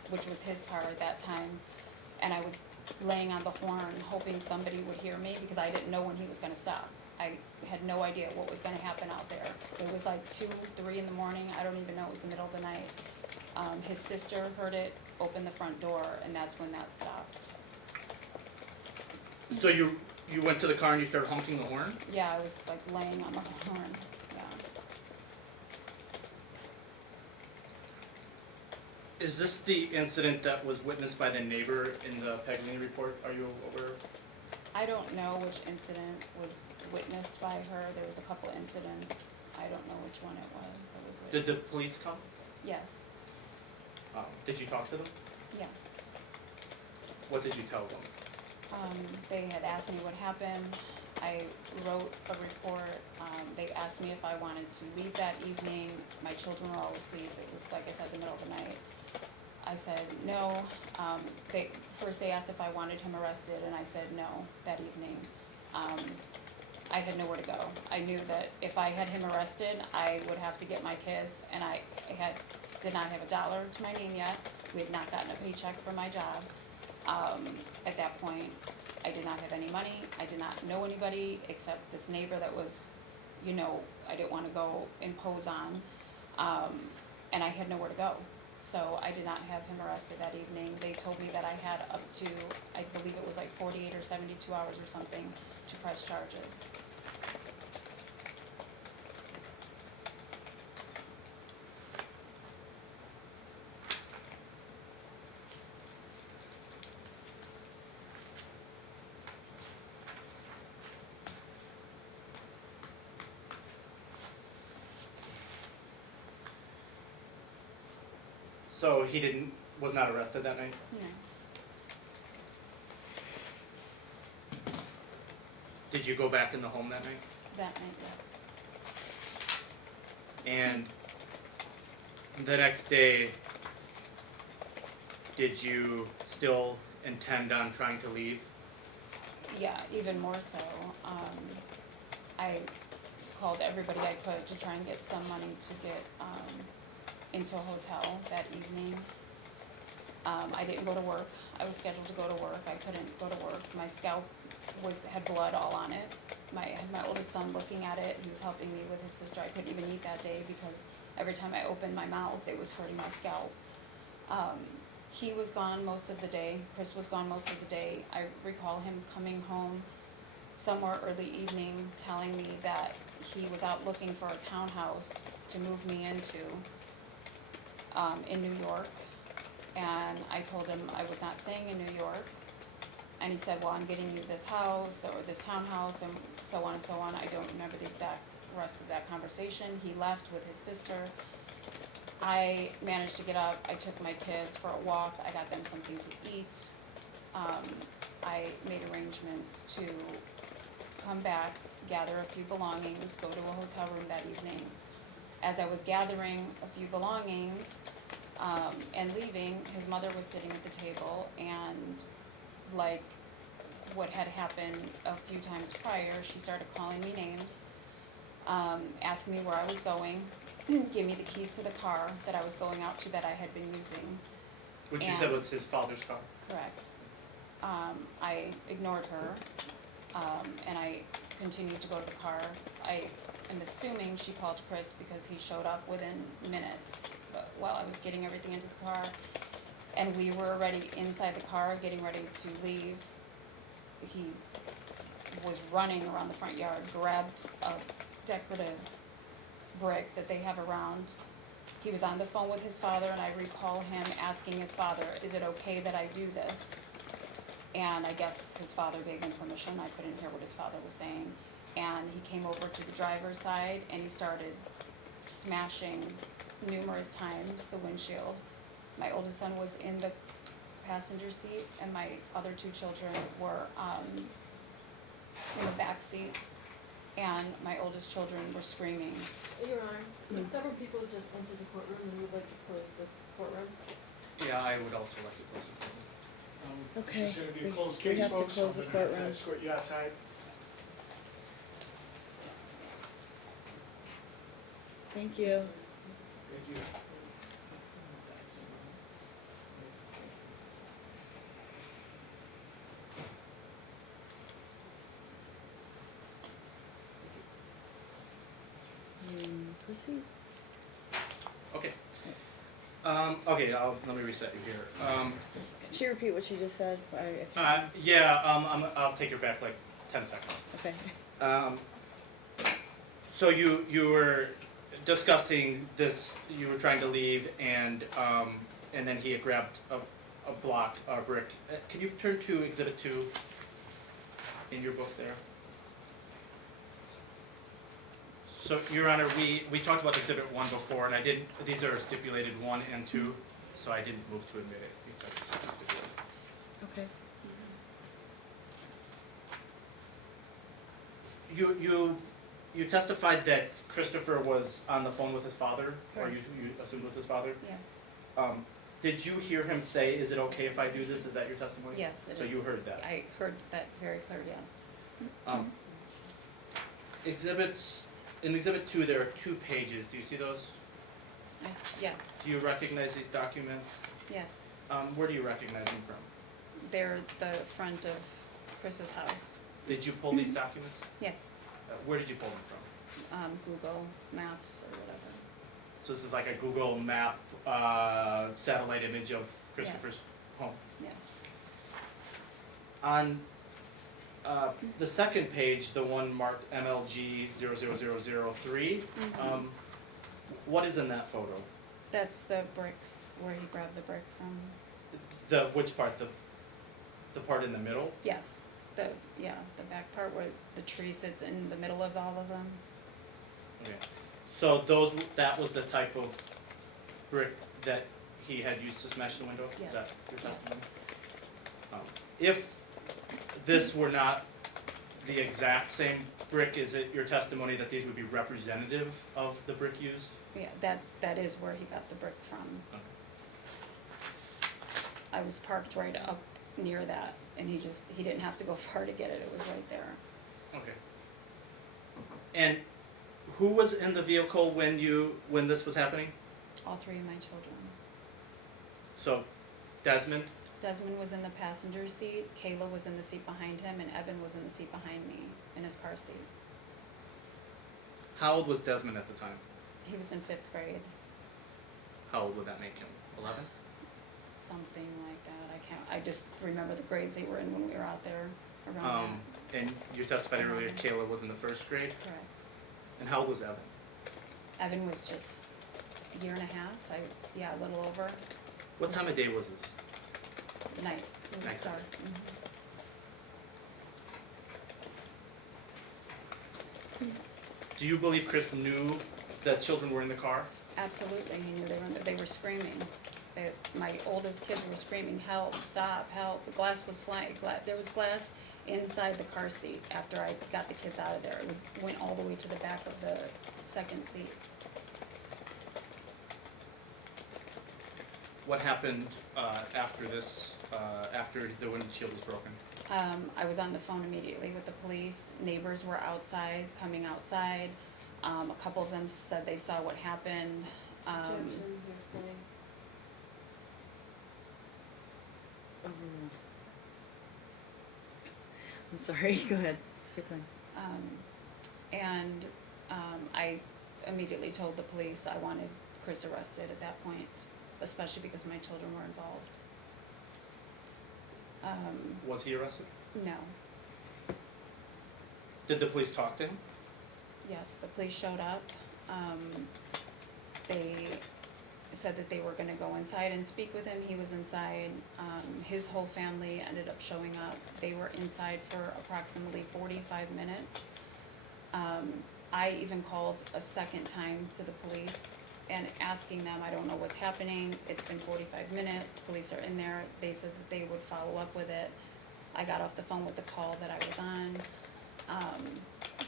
which was his car at that time, and I was laying on the horn hoping somebody would hear me because I didn't know when he was gonna stop. I had no idea what was gonna happen out there. It was like 2, 3 in the morning. I don't even know, it was the middle of the night. His sister heard it, opened the front door, and that's when that stopped. So you went to the car and you started honking the horn? Yeah, I was like laying on the horn, yeah. Is this the incident that was witnessed by the neighbor in the Paganini report? Are you aware? I don't know which incident was witnessed by her. There was a couple incidents. I don't know which one it was that was Did witnessed. the police come? Yes, Did you talk to them? yes. What did you tell them? They had asked me what happened. I wrote a report. They asked me if I wanted to leave that evening. My children were all asleep. It was, like I said, the middle of the night. I said no. First they asked if I wanted him arrested, and I said no that evening. I had nowhere to go. I knew that if I had him arrested, I would have to get my kids, and I did not have $1 to my name yet. We had not gotten a paycheck from my job. At that point, I did not have any money. I did not know anybody except this neighbor that was, you know, I didn't want to go impose on, and I had nowhere to go. So I did not have him arrested that evening. They told me that I had up to, I believe it was like 48 or 72 hours or something to press charges. So he was not arrested that night? No. Did you go back in the home that night? That night, yes. And the next day, did you still intend on trying to leave? Yeah, even more so. I called everybody I could to try and get some money to get into a hotel that evening. I didn't go to work. I was scheduled to go to work. I couldn't go to work. My scalp had blood all on it. I had my oldest son looking at it. He was helping me with his sister. I couldn't even eat that day because every time I opened my mouth, it was hurting my scalp. He was gone most of the day. Chris was gone most of the day. I recall him coming home somewhere early evening telling me that he was out looking for a townhouse to move me into in New York. And I told him I was not staying in New York. And he said, well, I'm getting you this house or this townhouse and so on and so on. I don't remember the exact rest of that conversation. He left with his sister. I managed to get up. I took my kids for a walk. I got them something to eat. I made arrangements to come back, gather a few belongings, go to a hotel room that evening. As I was gathering a few belongings and leaving, his mother was sitting at the table, and like what had happened a few times prior, she started calling me names, asking me where I was going, gave me the keys to the car that I was going out to that I had been using. Which you said was his father's car? Correct. I ignored her, and I continued to go to the car. I am assuming she called Chris because he showed up within minutes while I was getting everything into the car. And we were already inside the car, getting ready to leave. He was running around the front yard, grabbed a decorative brick that they have around. He was on the phone with his father, and I recall him asking his father, is it okay that I do this? And I guess his father gave him permission. I couldn't hear what his father was saying. And he came over to the driver's side, and he started smashing numerous times the windshield. My oldest son was in the passenger seat, and my other two children were in the back seat, and my oldest children were screaming. Your Honor, several people just entered the courtroom and we would like to close the courtroom. Yeah, I would also like to close the courtroom. Okay, This is gonna be a closed we case, have to folks, so close I'm the gonna have to courtroom. escort you outside. Thank you. Thank you. Proceed. Okay. Let me reset you here. Can she repeat what she just said? I'll take her back like 10 seconds. Okay. So you were discussing this, you were trying to leave, and then he had grabbed a block, a brick. Can you turn to Exhibit 2 in your book there? So, Your Honor, we talked about Exhibit 1 before, and these are stipulated 1 and 2, so I didn't move to admit it because it's stipulated. Okay. you testified that Christopher was on the phone with his father, or Correct. you assumed was his father. Yes, Did you hear him say, "Is it okay if I do this"? Is that your testimony? yes, it is. So you heard that. I heard that very clear, yes. In Exhibit 2, there are 2 pages. Do you see those? Yes, Do you recognize these documents? yes. Where do you recognize them from? They're the front of Chris's house. Did you pull these documents? Yes, Where did you pull them from? Google Maps or whatever. So this is like a Google Map satellite image of Christopher's home. Yes. On the second page, the one marked MLG 00003, what is in that photo? That's the bricks where he grabbed the brick from. Which part? The part in the middle? Yes, the back part where the tree sits in the middle of all of them. Okay. So that was the type of brick that he had used to smash the window? Yes. Is that your Yes. testimony? If this were not the exact same brick, is it your testimony that these would be representative of the brick used? Yeah, that is where he got the brick from. Okay. I was parked right up near that, and he didn't have to go far to get it, it was right there. Okay. And who was in the vehicle when this was happening? All 3 of my children. So, Desmond? Desmond was in the passenger seat, Kayla was in the seat behind him, and Evan was in the seat behind me, in his car seat. How old was Desmond at the time? He was in 5th grade, How old would that make him? 11? something like that, I just remember the grades they were in when we were out there around And you testified earlier Kayla was in the 1st grade? that. Correct. And how old was Evan? Evan was just a year and a half, a little over, What time of day was this? night, it was Nighttime. dark. Do you believe Chris knew that children were in the car? Absolutely, he knew they were screaming. My oldest kids were screaming, help, stop, help. The glass was flying, there was glass inside the car seat after I got the kids out of there. It went all the way to the back of the second seat. What happened after this, after the windshield was broken? I was on the phone immediately with the police. Neighbors were outside, coming outside. A couple of them said they saw what happened. Objection, hearsay. I'm sorry, go ahead. Keep going. I immediately told the police I wanted Chris arrested at that point, especially because my children were involved. Was he arrested? No. Did the police talk to him? Yes, the police showed up. They said that they were gonna go inside and speak with him. He was inside. His whole family ended up showing up. They were inside for approximately 45 minutes. I even called a second time to the police and asking them, I don't know what's happening. It's been 45 minutes. Police are in there. They said that they would follow up with it. I got off the phone with the call that I was on.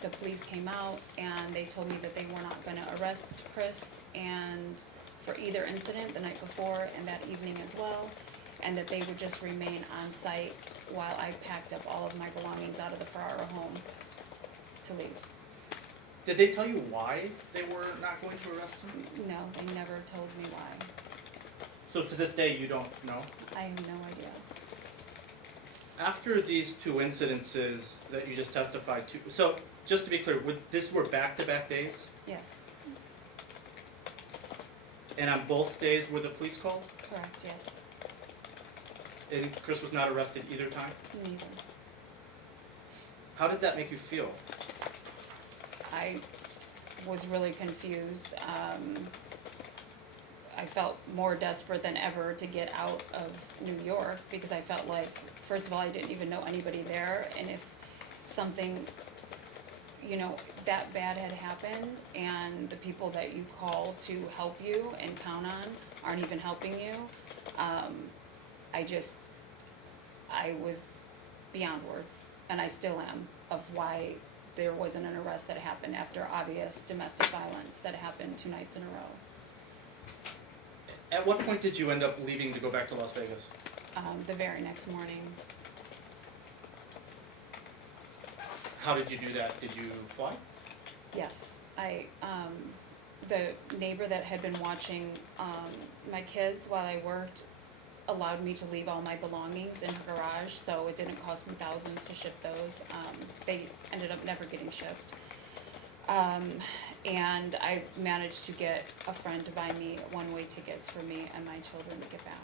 The police came out and they told me that they were not gonna arrest Chris and for either incident the night before and that evening as well, and that they would just remain on site while I packed up all of my belongings out of the Ferraro home to leave. Did they tell you why they were not going to arrest him? No, they never told me why. So to this day, you don't know? I have no idea. After these 2 incidences that you just testified to, so just to be clear, these were back-to-back days? Yes, And on both days were the police called? correct, yes, And Chris was not arrested either time? neither. How did that make you feel? I was really confused. I felt more desperate than ever to get out of New York because I felt like, first of all, I didn't even know anybody there, and if something, that bad had happened and the people that you call to help you and count on aren't even helping you, I was beyond words, and I still am, of why there wasn't an arrest that happened after obvious domestic violence that happened 2 nights in a row. At what point did you end up leaving to go back to Las Vegas? The very next morning. How did you do that? Did you fly? Yes, the neighbor that had been watching, my kids while I worked allowed me to leave all my belongings in her garage, so it didn't cost me thousands to ship those. They ended up never getting shipped. And I managed to get a friend to buy me one-way tickets for me and my children to get back.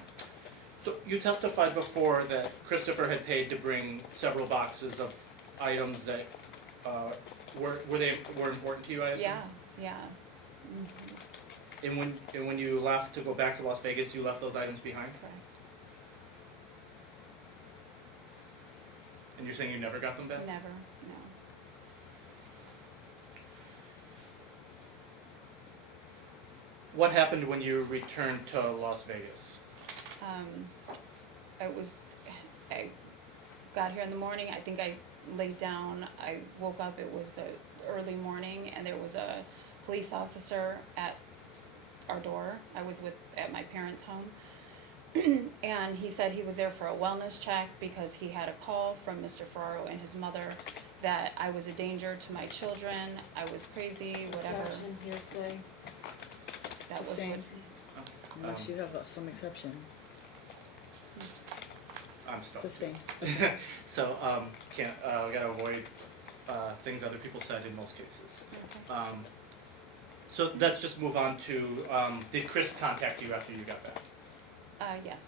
So you testified before that Christopher had paid to bring several boxes of items that were important to you, I assume? Yeah. And when you left to go back to Las Vegas, you left those items behind? Correct. And you're saying you never got them back? Never, no. What happened when you returned to Las Vegas? I got here in the morning, I think I laid down, I woke up, it was early morning, and there was a police officer at our door. I was at my parents' home. And he said he was there for a wellness check because he had a call from Mr. Ferraro and his mother that I was a danger to my children, I was crazy, whatever. Objection, hearsay. That was Sustained. what, Unless you have some exception. I'm stuck. Sustained. So, we gotta avoid things other people said in most cases. okay. So let's just move on to, did Chris contact you after you got back? Yes,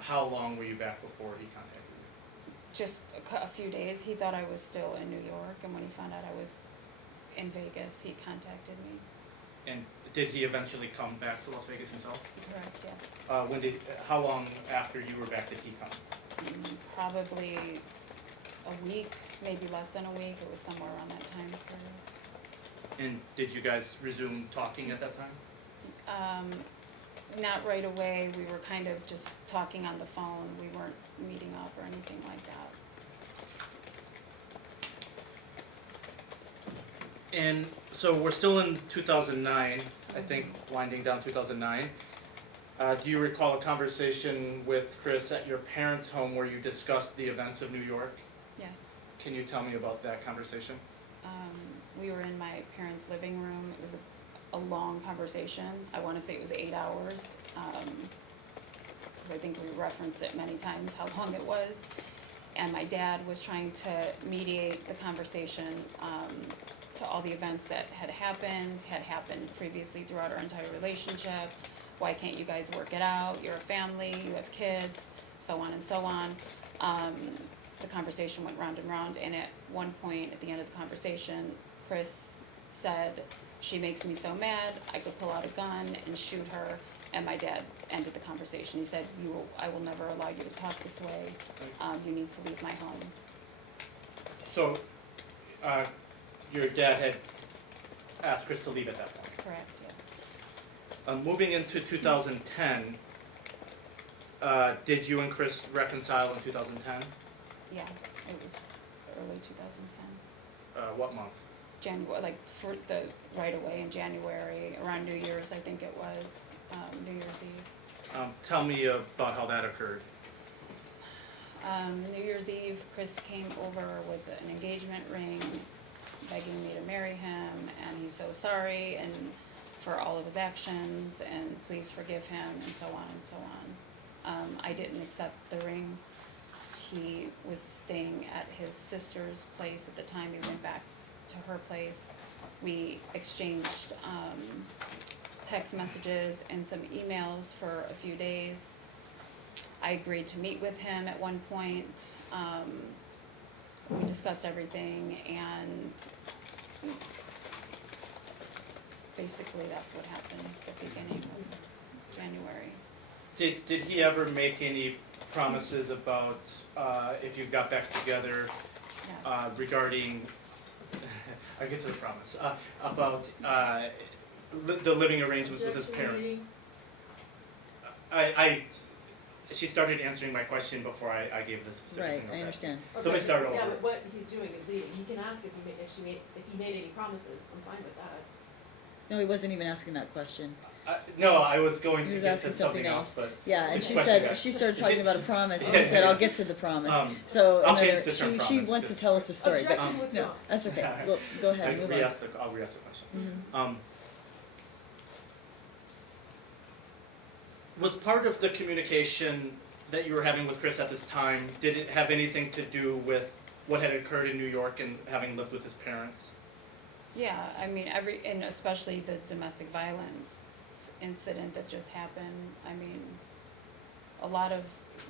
How long were you back before he contacted you? just a few days. He thought I was still in New York, and when he found out I was in Vegas, he contacted me. And did he eventually come back to Las Vegas himself? Correct, yes. How long after you were back did he come? Probably a week, maybe less than a week. It was somewhere around that time period. And did you guys resume talking at that time? Not right away. We were kind of just talking on the phone. We weren't meeting up or anything like that. And so we're still in 2009, I think, winding down 2009. Do you recall a conversation with Chris at your parents' home where you discussed the events of New York? Yes. Can you tell me about that conversation? We were in my parents' living room. It was a long conversation. I want to say it was 8 hours. Because I think we referenced it many times how long it was. And my dad was trying to mediate the conversation to all the events that had happened previously throughout our entire relationship. Why can't you guys work it out? You're a family, you have kids, so on and so on. The conversation went round and round, and at one point at the end of the conversation, Chris said, "She makes me so mad, I could pull out a gun and shoot her," and my dad ended the conversation. He said, I will never allow you to talk this way, you need to leave my home. So, your dad had asked Chris to leave at that point. Correct, yes. Moving into 2010, did you and Chris reconcile in 2010? Yeah, it was early 2010. What month? January, like for the right away in January, around New Year's, I think it was, New Year's Eve. Tell me about how that occurred. New Year's Eve, Chris came over with an engagement ring, begging me to marry him, and he's so sorry and for all of his actions, and please forgive him, and so on and so on. I didn't accept the ring. He was staying at his sister's place at the time. He went back to her place. We exchanged text messages and some emails for a few days. I agreed to meet with him at one point. We discussed everything, and basically that's what happened at the beginning of January. Did he ever make any promises about if you got back together Yes. regarding? I'll get to the promise about the living arrangements with his parents. she started answering my question before I gave the specific Right, thing. I understand. Somebody start over. Yeah, but what he's doing is leaving. He can ask if he made any promises. I'm fine with that. No, he wasn't even asking that question. No, I was going He to was get asking to something something else, but Yeah, and Good she question, said, guys. she started talking about a promise, and he Yeah, said, yeah. I'll get to the promise. I'll So, another, change the term she promise, wants to just- tell us the story, but, Objection withdrawn. no, that's okay, well, go ahead, move on. I'll re-ask the question. Mhm. Was part of the communication that you were having with Chris at this time, did it have anything to do with what had occurred in New York and having lived with his parents? Yeah, I mean, and especially the domestic violence incident that just happened, I mean,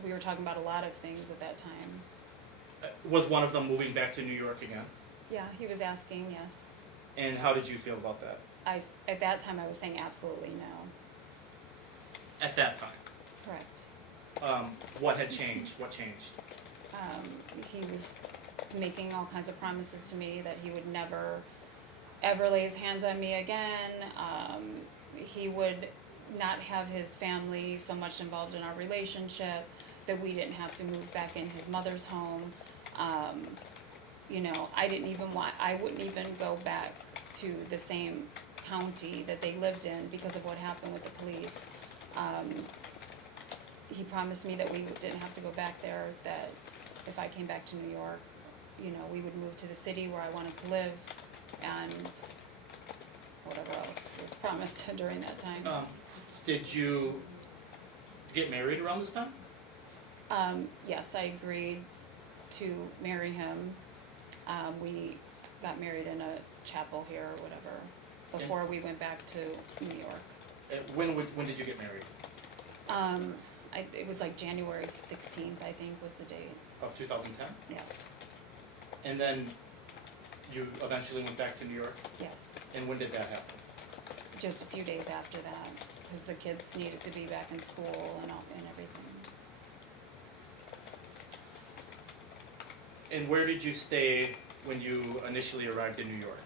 we were talking about a lot of things at that time. Was one of them moving back to New York again? Yeah, he was asking, yes. And how did you feel about that At that time, I was saying absolutely no. at that time? Correct. What had changed? What changed? He was making all kinds of promises to me that he would never, ever lay his hands on me again. He would not have his family so much involved in our relationship, that we didn't have to move back in his mother's home. You know, I wouldn't even go back to the same county that they lived in because of what happened with the police. He promised me that we didn't have to go back there, that if I came back to New York, you know, we would move to the city where I wanted to live, and whatever else was promised during that time. Did you get married around this time? Yes, I agreed to marry him. We got married in a chapel here or whatever, before we went back to New York. When did you get married? It was like January 16th, I think, was the date. Of 2010? Yes, And then you eventually went back to New York? yes. And when did that happen? Just a few days after that, because the kids needed to be back in school and everything. And where did you stay when you initially arrived in New York?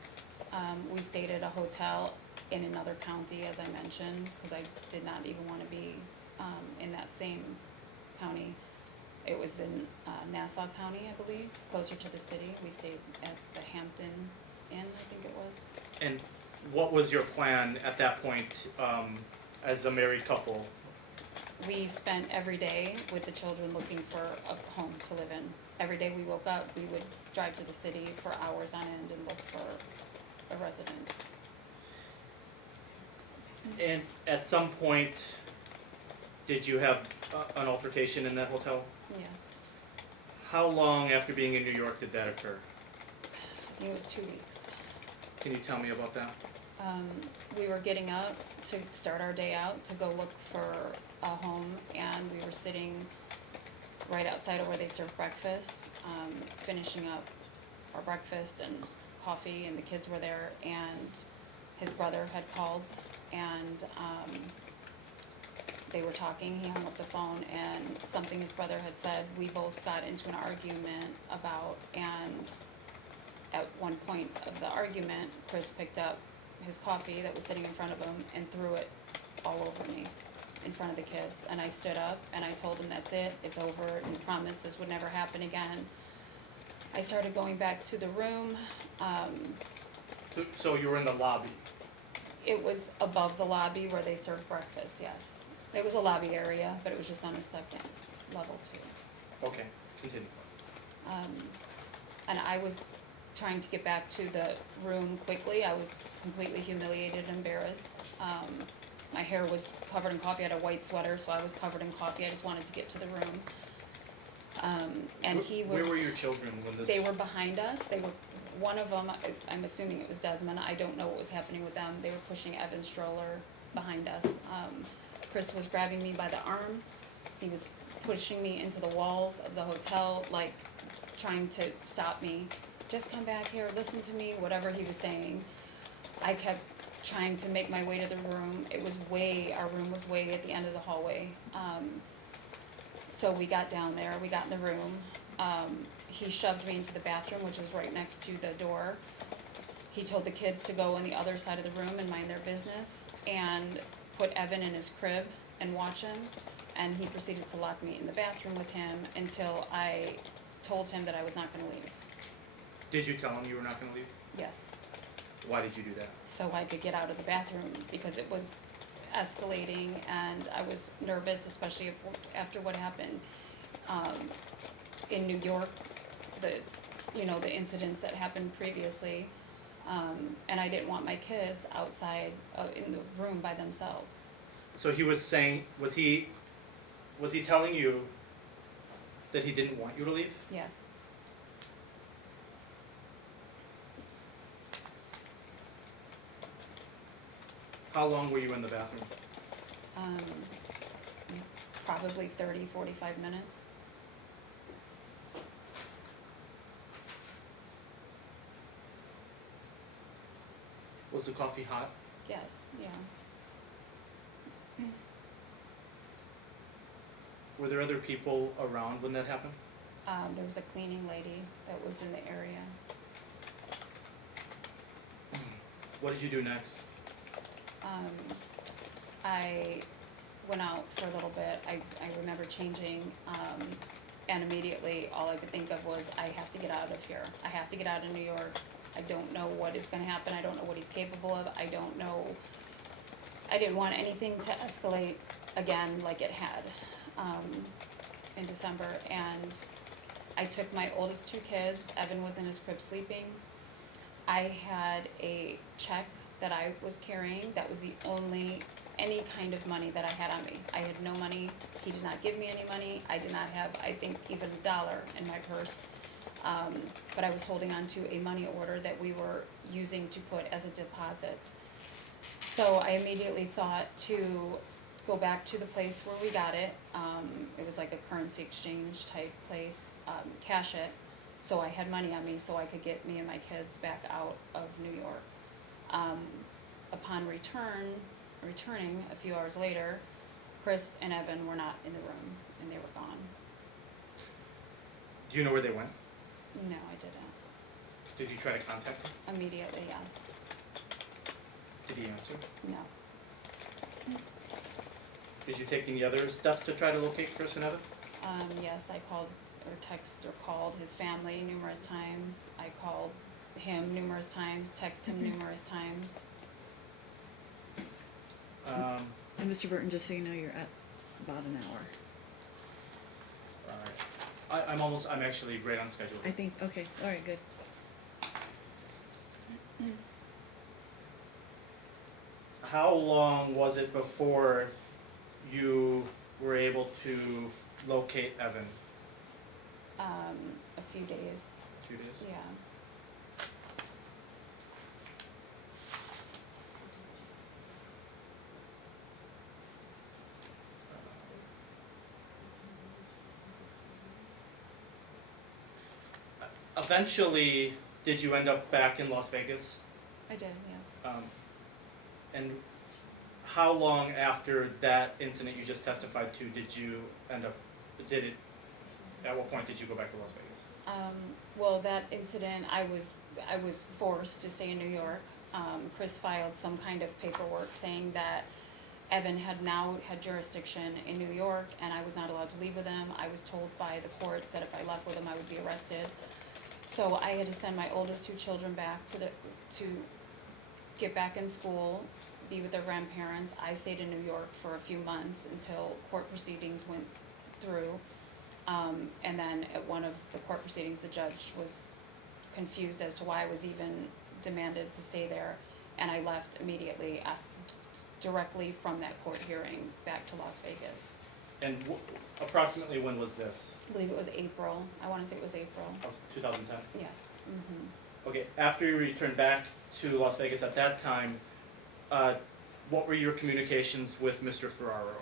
We stayed at a hotel in another county, as I mentioned, because I did not even want to be in that same county. It was in Nassau County, I believe, closer to the city. We stayed at the Hampton Inn, I think it was. And what was your plan at that point as a married couple? We spent every day with the children looking for a home to live in. Every day we woke up, we would drive to the city for hours on end and look for a residence. And at some point, did you have an altercation in that hotel? Yes, How long after being in New York did that occur? I think it was 2 weeks. Can you tell me about that? We were getting up to start our day out to go look for a home, and we were sitting right outside of where they serve breakfast, finishing up our breakfast and coffee, and the kids were there, and his brother had called, and they were talking. He hung up the phone, and something his brother had said, we both got into an argument about, and at one point of the argument, Chris picked up his coffee that was sitting in front of him and threw it all over me in front of the kids. And I stood up and I told him, that's it, it's over, and promised this would never happen again. I started going back to the room. So you were in the lobby? It was above the lobby where they served breakfast, yes. It was a lobby area, but it was just on a second level too. Okay, continue. And I was trying to get back to the room quickly. I was completely humiliated and embarrassed. My hair was covered in coffee. I had a white sweater, so I was covered in coffee. I just wanted to get to the room. And he was... Where were your children when this... They were behind us. They were... One of them, I'm assuming it was Desmond. I don't know what was happening with them. They were pushing Evan's stroller behind us. Chris was grabbing me by the arm. He was pushing me into the walls of the hotel, like trying to stop me. Just come back here, listen to me, whatever he was saying. I kept trying to make my way to the room. Our room was way at the end of the hallway. So we got down there, we got in the room. He shoved me into the bathroom, which was right next to the door. He told the kids to go on the other side of the room and mind their business, and put Evan in his crib and watch him. and he proceeded to lock me in the bathroom with him until I told him that I was not gonna leave. Did you tell him you were not gonna leave? Yes, Why did you do that? so I could get out of the bathroom because it was escalating and I was nervous, especially after what happened in New York, the incidents that happened previously. And I didn't want my kids outside in the room by themselves. So he was saying, was he telling you that he didn't want you to leave? Yes. How long were you in the bathroom? Probably 30, 45 minutes. Was the coffee hot? Yes, yeah. Were there other people around when that happened? There was a cleaning lady that was in the area. What did you do next? I went out for a little bit. I remember changing, and immediately all I could think of was, I have to get out of here. I have to get out of New York. I don't know what is gonna happen. I don't know what he's capable of. I don't know. I didn't want anything to escalate again like it had in December. And I took my oldest two kids. Evan was in his crib sleeping. I had a check that I was carrying. That was the only, any kind of money that I had on me. I had no money. He did not give me any money. I did not have, I think, even $1 in my purse. But I was holding on to a money order that we were using to put as a deposit. So I immediately thought to go back to the place where we got it. It was like a currency exchange type place, cash it. So I had money on me so I could get me and my kids back out of New York. Upon returning a few hours later, Chris and Evan were not in the room and they were gone. Do you know where they went? No, I didn't. Did you try to contact him? Immediately, yes. Did he answer? No. Did you take any other steps to try to locate Chris and Evan? Yes, I called called his family numerous times. I called him numerous times, texted him numerous times. And Mr. Burton, just so you know, you're at about an hour. Alright. I'm actually right on schedule. I think, okay, all right, good. How long was it before you were able to locate Evan? A few days, 2 days? yeah. Eventually, did you end up back in Las Vegas? I did, yes. And how long after that incident you just testified to did you end up, at what point did you go back to Las Vegas? Well, that incident, I was forced to stay in New York. Chris filed some kind of paperwork saying that Evan had jurisdiction in New York and I was not allowed to leave with him. I was told by the courts that if I left with him, I would be arrested. So I had to send my oldest two children back to get back in school, be with their grandparents. I stayed in New York for a few months until court proceedings went through. And then at one of the court proceedings, the judge was confused as to why I was even demanded to stay there. And I left immediately directly from that court hearing back to Las Vegas. And approximately when was this? I believe it was April. I want to say it was April. Of 2010? Yes. Mm-hmm. Okay, after you returned back to Las Vegas at that time, what were your communications with Mr. Ferraro?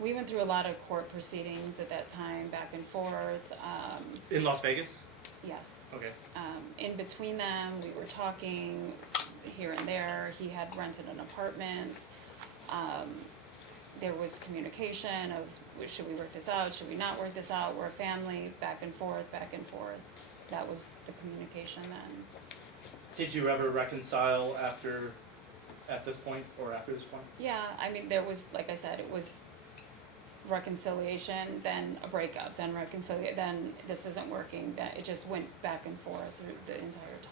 We went through a lot of court proceedings at that time, back and forth. In Las Vegas? Yes. Okay. In between them, we were talking here and there. He had rented an apartment. There was communication of, should we work this out, should we not work this out? We're a family, back and forth, back and forth. That was the communication then. Did you ever reconcile at this point or after this point? Yeah, I mean, there was, like I said, it was reconciliation, then a breakup, then then this isn't working, that it just went back and forth through the entire time.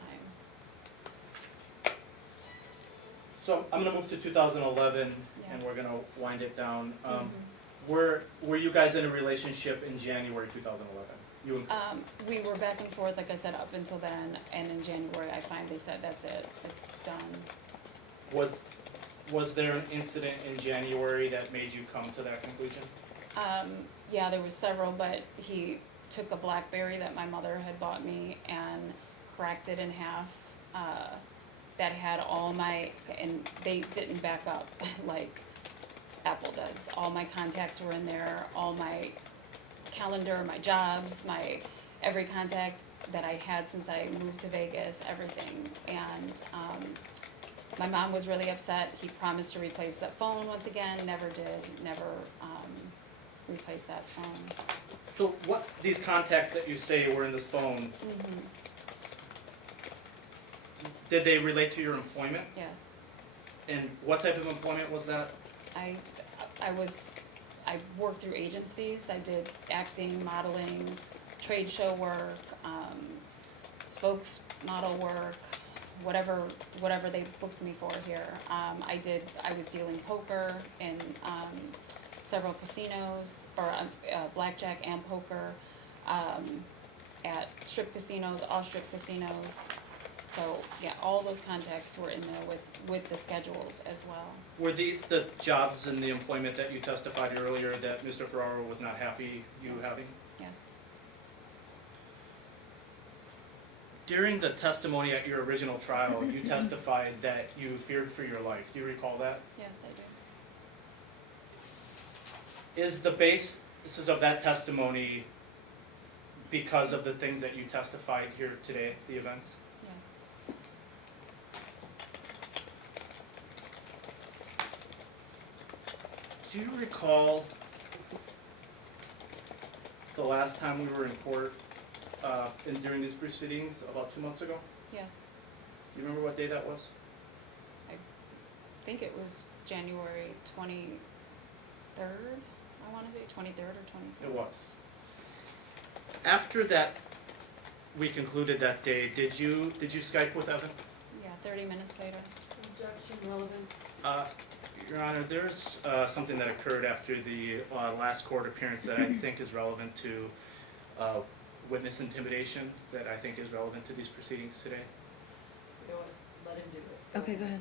So I'm gonna move to 2011, Yeah. and we're gonna wind it down. Mhm. Were you guys in a relationship in January 2011? You and Chris? We were back and forth, like I said, up until then, and in January, I finally said, that's it, it's done. Was there an incident in January that made you come to that conclusion? Yeah, there was several, but he took a BlackBerry that my mother had bought me and cracked it in half. That had all my, and they didn't back up like Apple does. All my contacts were in there, all my calendar, my jobs, my every contact that I had since I moved to Vegas, everything. And my mom was really upset. He promised to replace that phone once again, never did, never replaced that phone. So what, these contacts that you say were in this phone, Mm-hmm. did they relate to your employment? Yes. And what type of employment was that? I worked through agencies. I did acting, modeling, trade show work, spokesmodel work, whatever they booked me for here. I was dealing poker in several casinos, or blackjack and poker, at strip casinos, off-strip casinos. So, yeah, all those contacts were in there with the schedules as well. Were these the jobs and the employment that you testified earlier that Mr. Ferraro was not happy you having? Yes. During the testimony at your original trial, you testified that you feared for your life. Do you recall that? Yes, I do. Is the basis of that testimony because of the things that you testified here today, the events? Yes. Do you recall the last time we were in court during these proceedings about 2 months ago? Yes. Do you remember what day that was? I think it was January 23rd, I want to say, 23rd or 24th. It was. After that, we concluded that day, did you Skype with Evan? Yeah, 30 minutes later. Objection, relevance. Your Honor, there's something that occurred after the last court appearance that I think is relevant to witness intimidation, that I think is relevant to these proceedings today. You know what, let him do it. Okay, go ahead.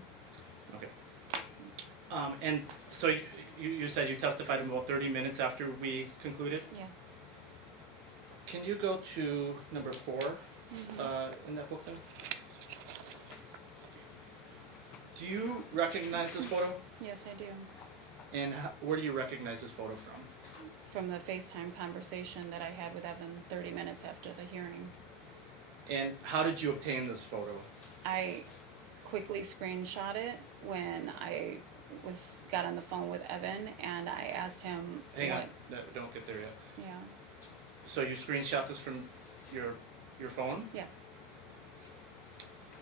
Okay. And so you said you testified about 30 minutes after we concluded? Yes. Can you go to number 4 in that book then? Do you recognize this photo? Yes, I do. And where do you recognize this photo from? From the FaceTime conversation that I had with Evan 30 minutes after the hearing. And how did you obtain this photo? I quickly screenshot it when I got on the phone with Evan, and I asked him Hang on, what. no, don't get there yet. Yeah. So you screenshot this from your phone? Yes.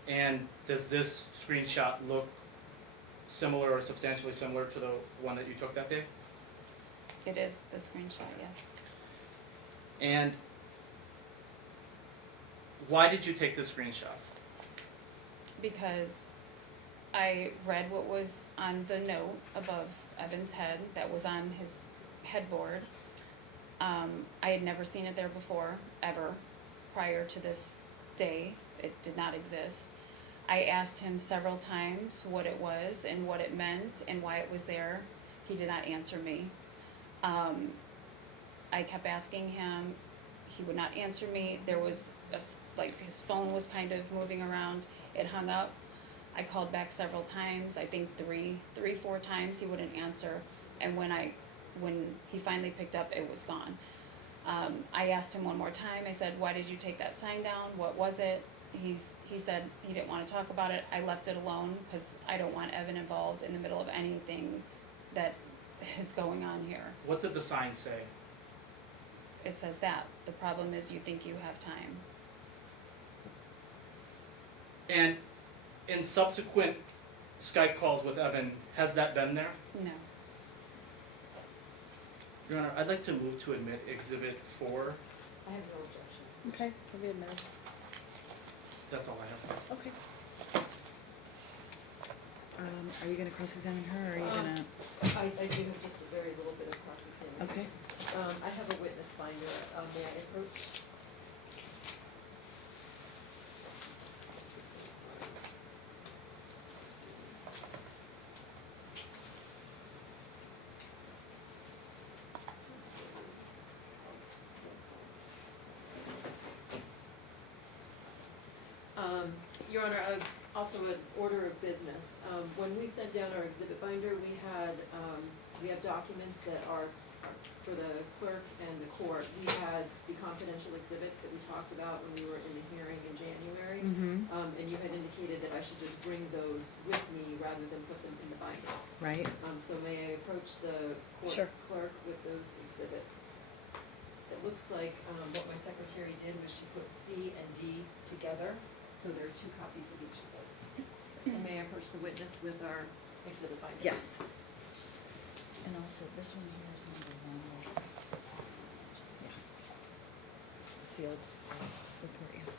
And does this screenshot look similar or substantially similar to the one that you took that day? It is the screenshot, yes. And why did you take this screenshot? Because I read what was on the note above Evan's head that was on his headboard. I had never seen it there before, ever, prior to this day. It did not exist. I asked him several times what it was and what it meant and why it was there. He did not answer me. I kept asking him. He would not answer me. There was his phone was kind of moving around. It hung up. I called back several times. I think three, 4 times. He wouldn't answer. And when he finally picked up, it was gone. I asked him one more time. I said, "Why did you take that sign down? What was it?" He said he didn't want to talk about it. I left it alone because I don't want Evan involved in the middle of anything that is going on here. What did the sign say? It says that. The problem is you think you have time. And in subsequent Skype calls with Evan, has that been there? No. Your Honor, I'd like to move to admit Exhibit 4. I have no objection. Okay, we'll be admitted. That's all I have. Okay. Are you gonna cross-examine her, or are you gonna? I do have just a very little bit of cross-examination. Okay. I have a witness finder, may I approach? Your Honor, also an order of business. When we sent down our exhibit binder, we have documents that are for the clerk and the court. We had the confidential exhibits that we talked about when we were in the hearing in January. Mm-hmm. And you had indicated that I should just bring those with me rather than put them in the binders. Right. So may I approach the court Sure. clerk with those exhibits? It looks like, what my secretary did was she put C and D together, so there are 2 copies of each of those. And may I approach the witness with our exhibit binder? Yes. And also, this one here is number 1. Yeah. Sealed report, yeah.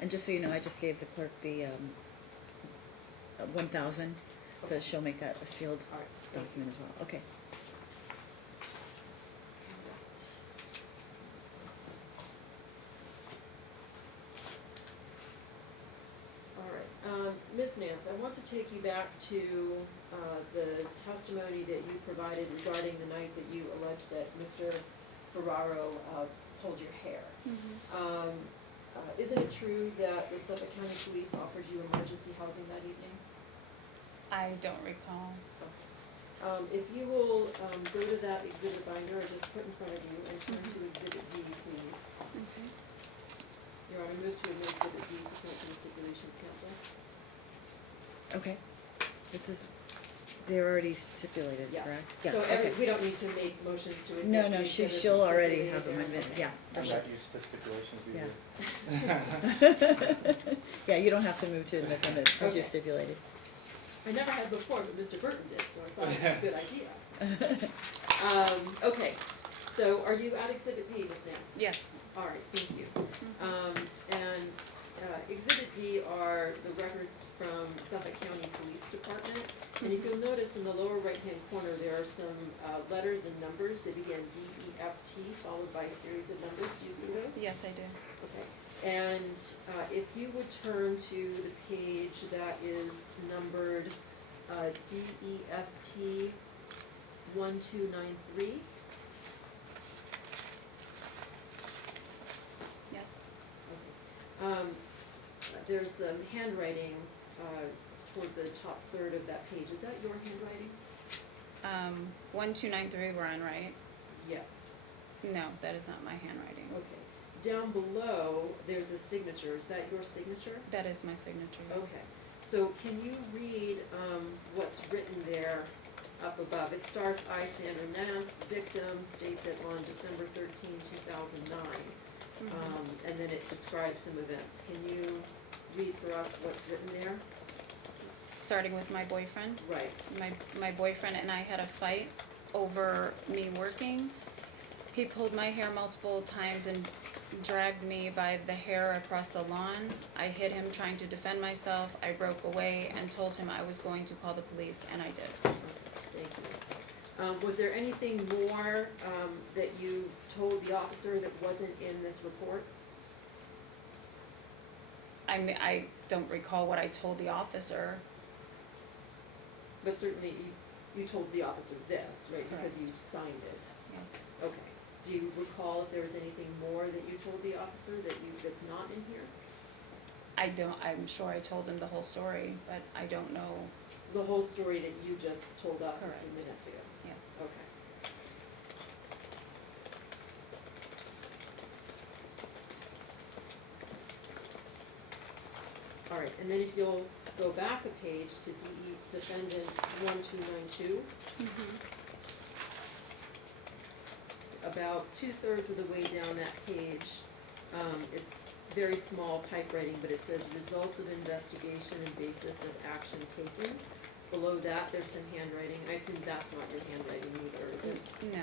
And just so you know, I just gave the clerk the 1,000, so she'll make that a sealed All right. document as well. Okay. All right, Ms. Nance, I want to take you back to the testimony that you provided regarding the night that you alleged that Mr. Ferraro pulled your hair. Isn't it true that the Suffolk County Police offered you emergency housing that evening? I don't recall. If you will go to that exhibit binder I just put in front of you and turn to exhibit D, please. Okay. Your Honor, move to admit exhibit D pursuant to the stipulation of counsel. Okay. This is, they're already stipulated, Yeah. correct? So okay. we don't need to make motions to admit. No, these, so this is she'll already stipulated have them there. admitted, yeah. for I'm sure. not used to stipulations Yeah. either. Yeah, you don't have to move to admit them, since Okay. you've stipulated. I never had before, but Mr. Burton did, so I thought it was a good idea. Okay, so are you at exhibit D, Ms. Nance? Yes. All right, thank you. And exhibit D are the records from Suffolk County Police Department. And if you'll notice in the lower right-hand corner, there are some letters and numbers. They begin D, E, F, T, followed by a series of numbers. Do you see those? Yes, I do. Okay. And if you would turn to the page that is numbered DEFT 1293. Yes. Okay. There's some handwriting toward the top third of that page. Is that your handwriting? 1293 we're on, right? Yes. No, that is not my handwriting. Okay. Down below, there's a signature. Is that your signature? That is my signature. Yes. Okay. So can you read what's written there up above? It starts, I, Sandra Nance, victim, state that on December 13, 2009. And then it describes some events. Can you read for us what's written there? Starting with my boyfriend. Right. My boyfriend and I had a fight over me working. He pulled my hair multiple times and dragged me by the hair across the lawn. I hit him trying to defend myself. I broke away and told him I was going to call the police, and I did. Thank you. Was there anything more that you told the officer that wasn't in this report? I don't recall what I told the officer. But certainly you told the officer this, right? Because you signed it. Yes. Okay. Do you recall if there was anything more that you told the officer that's not in here? I'm sure I told him the whole story, but I don't know. The whole story that you just told us Correct. a few minutes ago? Yes. Okay. All right, and then if you'll go back a page to Defendant 1292. About 2/3 of the way down that page, it's very small typewriting, but it says results of investigation and basis of action taken. below that, there's some handwriting, I assume that's not your handwriting either, is it? No.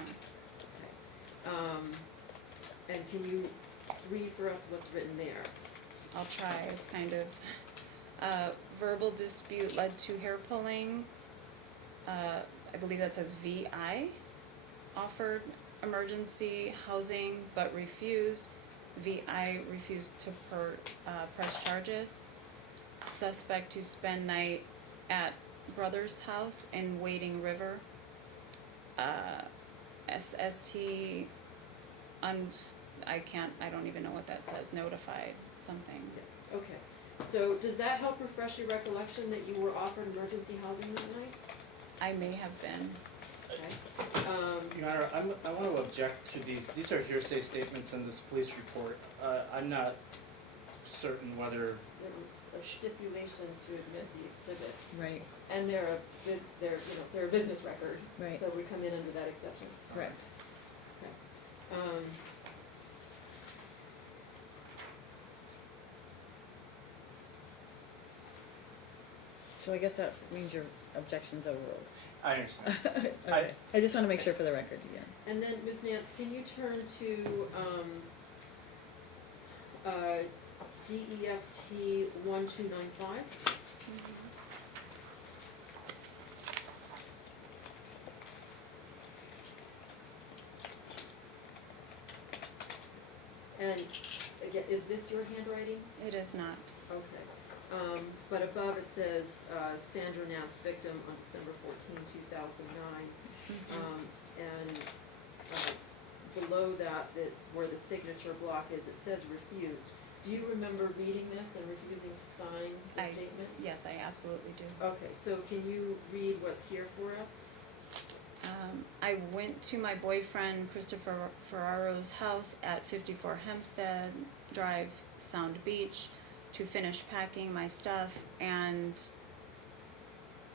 And can you read for us what's written there? I'll try. It's kind of verbal dispute led to hair pulling. I believe that says VI. Offered emergency housing but refused. VI refused to press charges. Suspect to spend night at brother's house in Wading River. SST I don't even know what that says, notified something. Okay, so does that help refresh your recollection that you were offered emergency housing that night? I may have been. Okay. Your Honor, I want to object to these are hearsay statements in this police report. I'm not certain whether, There was a stipulation to admit the exhibits. Right, And they're a business record. Right. So we come in under that exception. correct. Um, So I guess that means your objection's overruled. I understand. Okay. I just wanna make sure for the record, yeah. And then, Ms. Nance, can you turn to, DEFT 1295? And again, is this your handwriting? It is not. Okay. But above it says, Sandra Nance, victim on December 14, 2009. And below that, where the signature block is, it says refused. Do you remember reading this and refusing to sign the statement? Yes, I absolutely do. Okay, so can you read what's here for us? I went to my boyfriend Christopher Ferraro's house at 54 Hempstead Drive, Sound Beach, to finish packing my stuff, and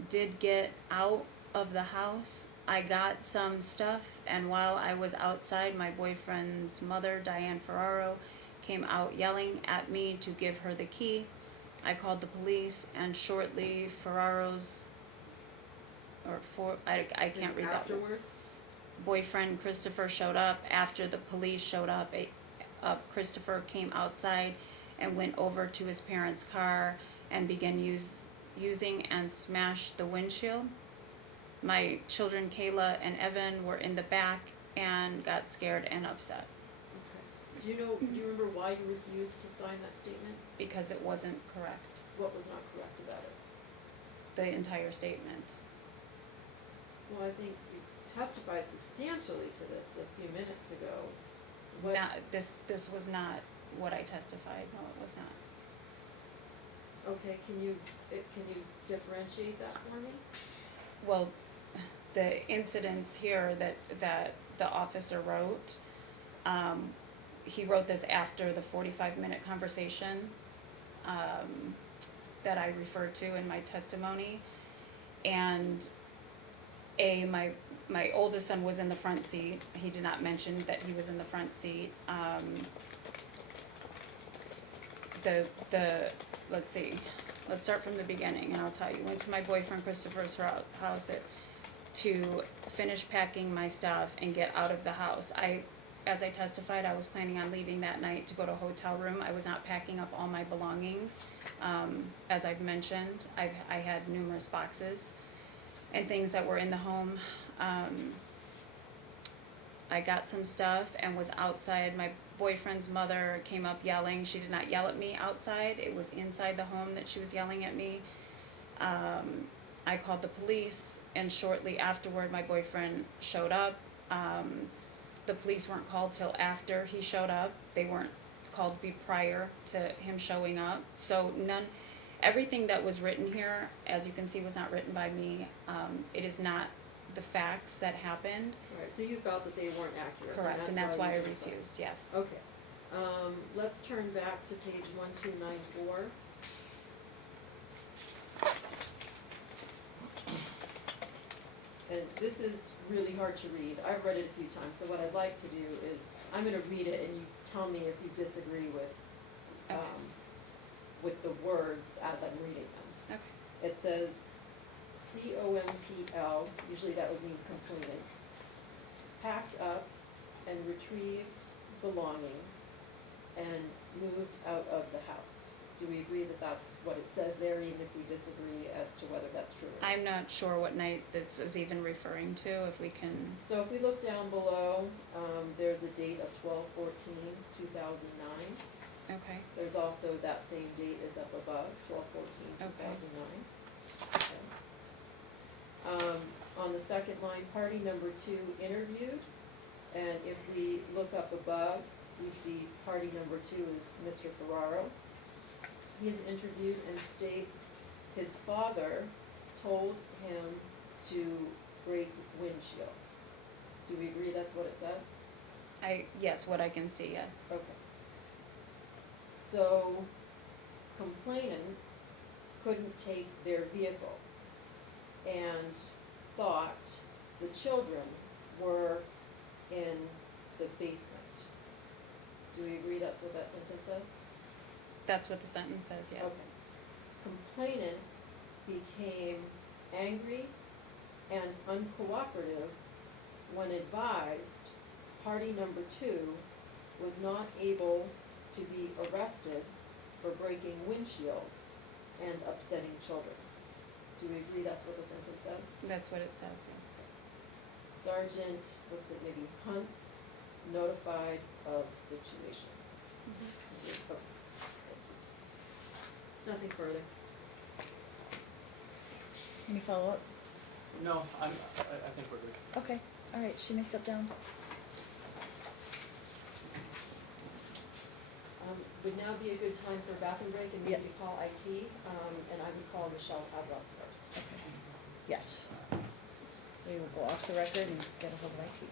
did get out of the house. I got some stuff, and while I was outside, my boyfriend's mother, Diane Ferraro, came out yelling at me to give her the key. I called the police, and shortly I can't read that. Afterwards? Boyfriend Christopher showed up. After the police showed up, Christopher came outside and went over to his parents' car and began using and smashed the windshield. My children Kayla and Evan were in the back and got scared and upset Okay. Do you remember why you refused to sign that statement? because it wasn't correct. What was not correct about it? The entire statement. Well, I think you testified substantially to this a few minutes ago. What, Not, this was not what I testified. No, it was not. okay, can you differentiate that for me? Well, the incidents here that the officer wrote, he wrote this after the 45-minute conversation that I referred to in my testimony, and my oldest son was in the front seat. He did not mention that he was in the front seat. Let's see. Let's start from the beginning, and I'll tell you. Went to my boyfriend Christopher's house to finish packing my stuff and get out of the house. As I testified, I was planning on leaving that night to go to a hotel room. I was not packing up all my belongings. As I've mentioned, I had numerous boxes and things that were in the home. I got some stuff and was outside. My boyfriend's mother came up yelling. She did not yell at me outside. It was inside the home that she was yelling at me. I called the police, and shortly afterward, my boyfriend showed up. The police weren't called till after he showed up. They weren't called prior to him showing up. So everything that was written here, as you can see, was not written by me. It is not the facts that happened. Right, so you felt that they weren't accurate. Correct, and that's why I you did so. refused, yes. Okay, let's turn back to page 1294. And this is really hard to read. I've read it a few times, so what I'd like to do is, I'm gonna read it and you tell me if you disagree Okay. with the words as I'm reading them. Okay. It says, COMPL, usually that would mean completed, packed up and retrieved belongings and moved out of the house. Do we agree that that's what it says there, even if we disagree as to whether that's true or not? I'm not sure what night this is even referring to, if we can, So if we look down below, there's a date of 12/14/2009. okay, There's also that same date is up above, 12/14/2009. Okay. On the second line, party number 2 interviewed, and if we look up above, we see party number 2 is Mr. Ferraro. He is interviewed and states his father told him to break windshield. Do we agree that's what it says? yes, what I can see, yes. Okay. So complainant couldn't take their vehicle and thought the children were in the basement. Do we agree that's what that sentence says? That's what the sentence says, yes. Okay. Complainant became angry and uncooperative when advised party number 2 was not able to be arrested for breaking windshield and upsetting children. Do we agree that's what the sentence says? That's what it says, yes. Sergeant, looks at maybe Hunt's notified of situation. Okay. Nothing further. Any follow-up? No, I think we're good. Okay, all right, she may step down. Would now be a good time for a bathroom break and Yeah. maybe call IT, and I would call Michelle Tavros first. Yes. We will go off the record and get a hold of IT.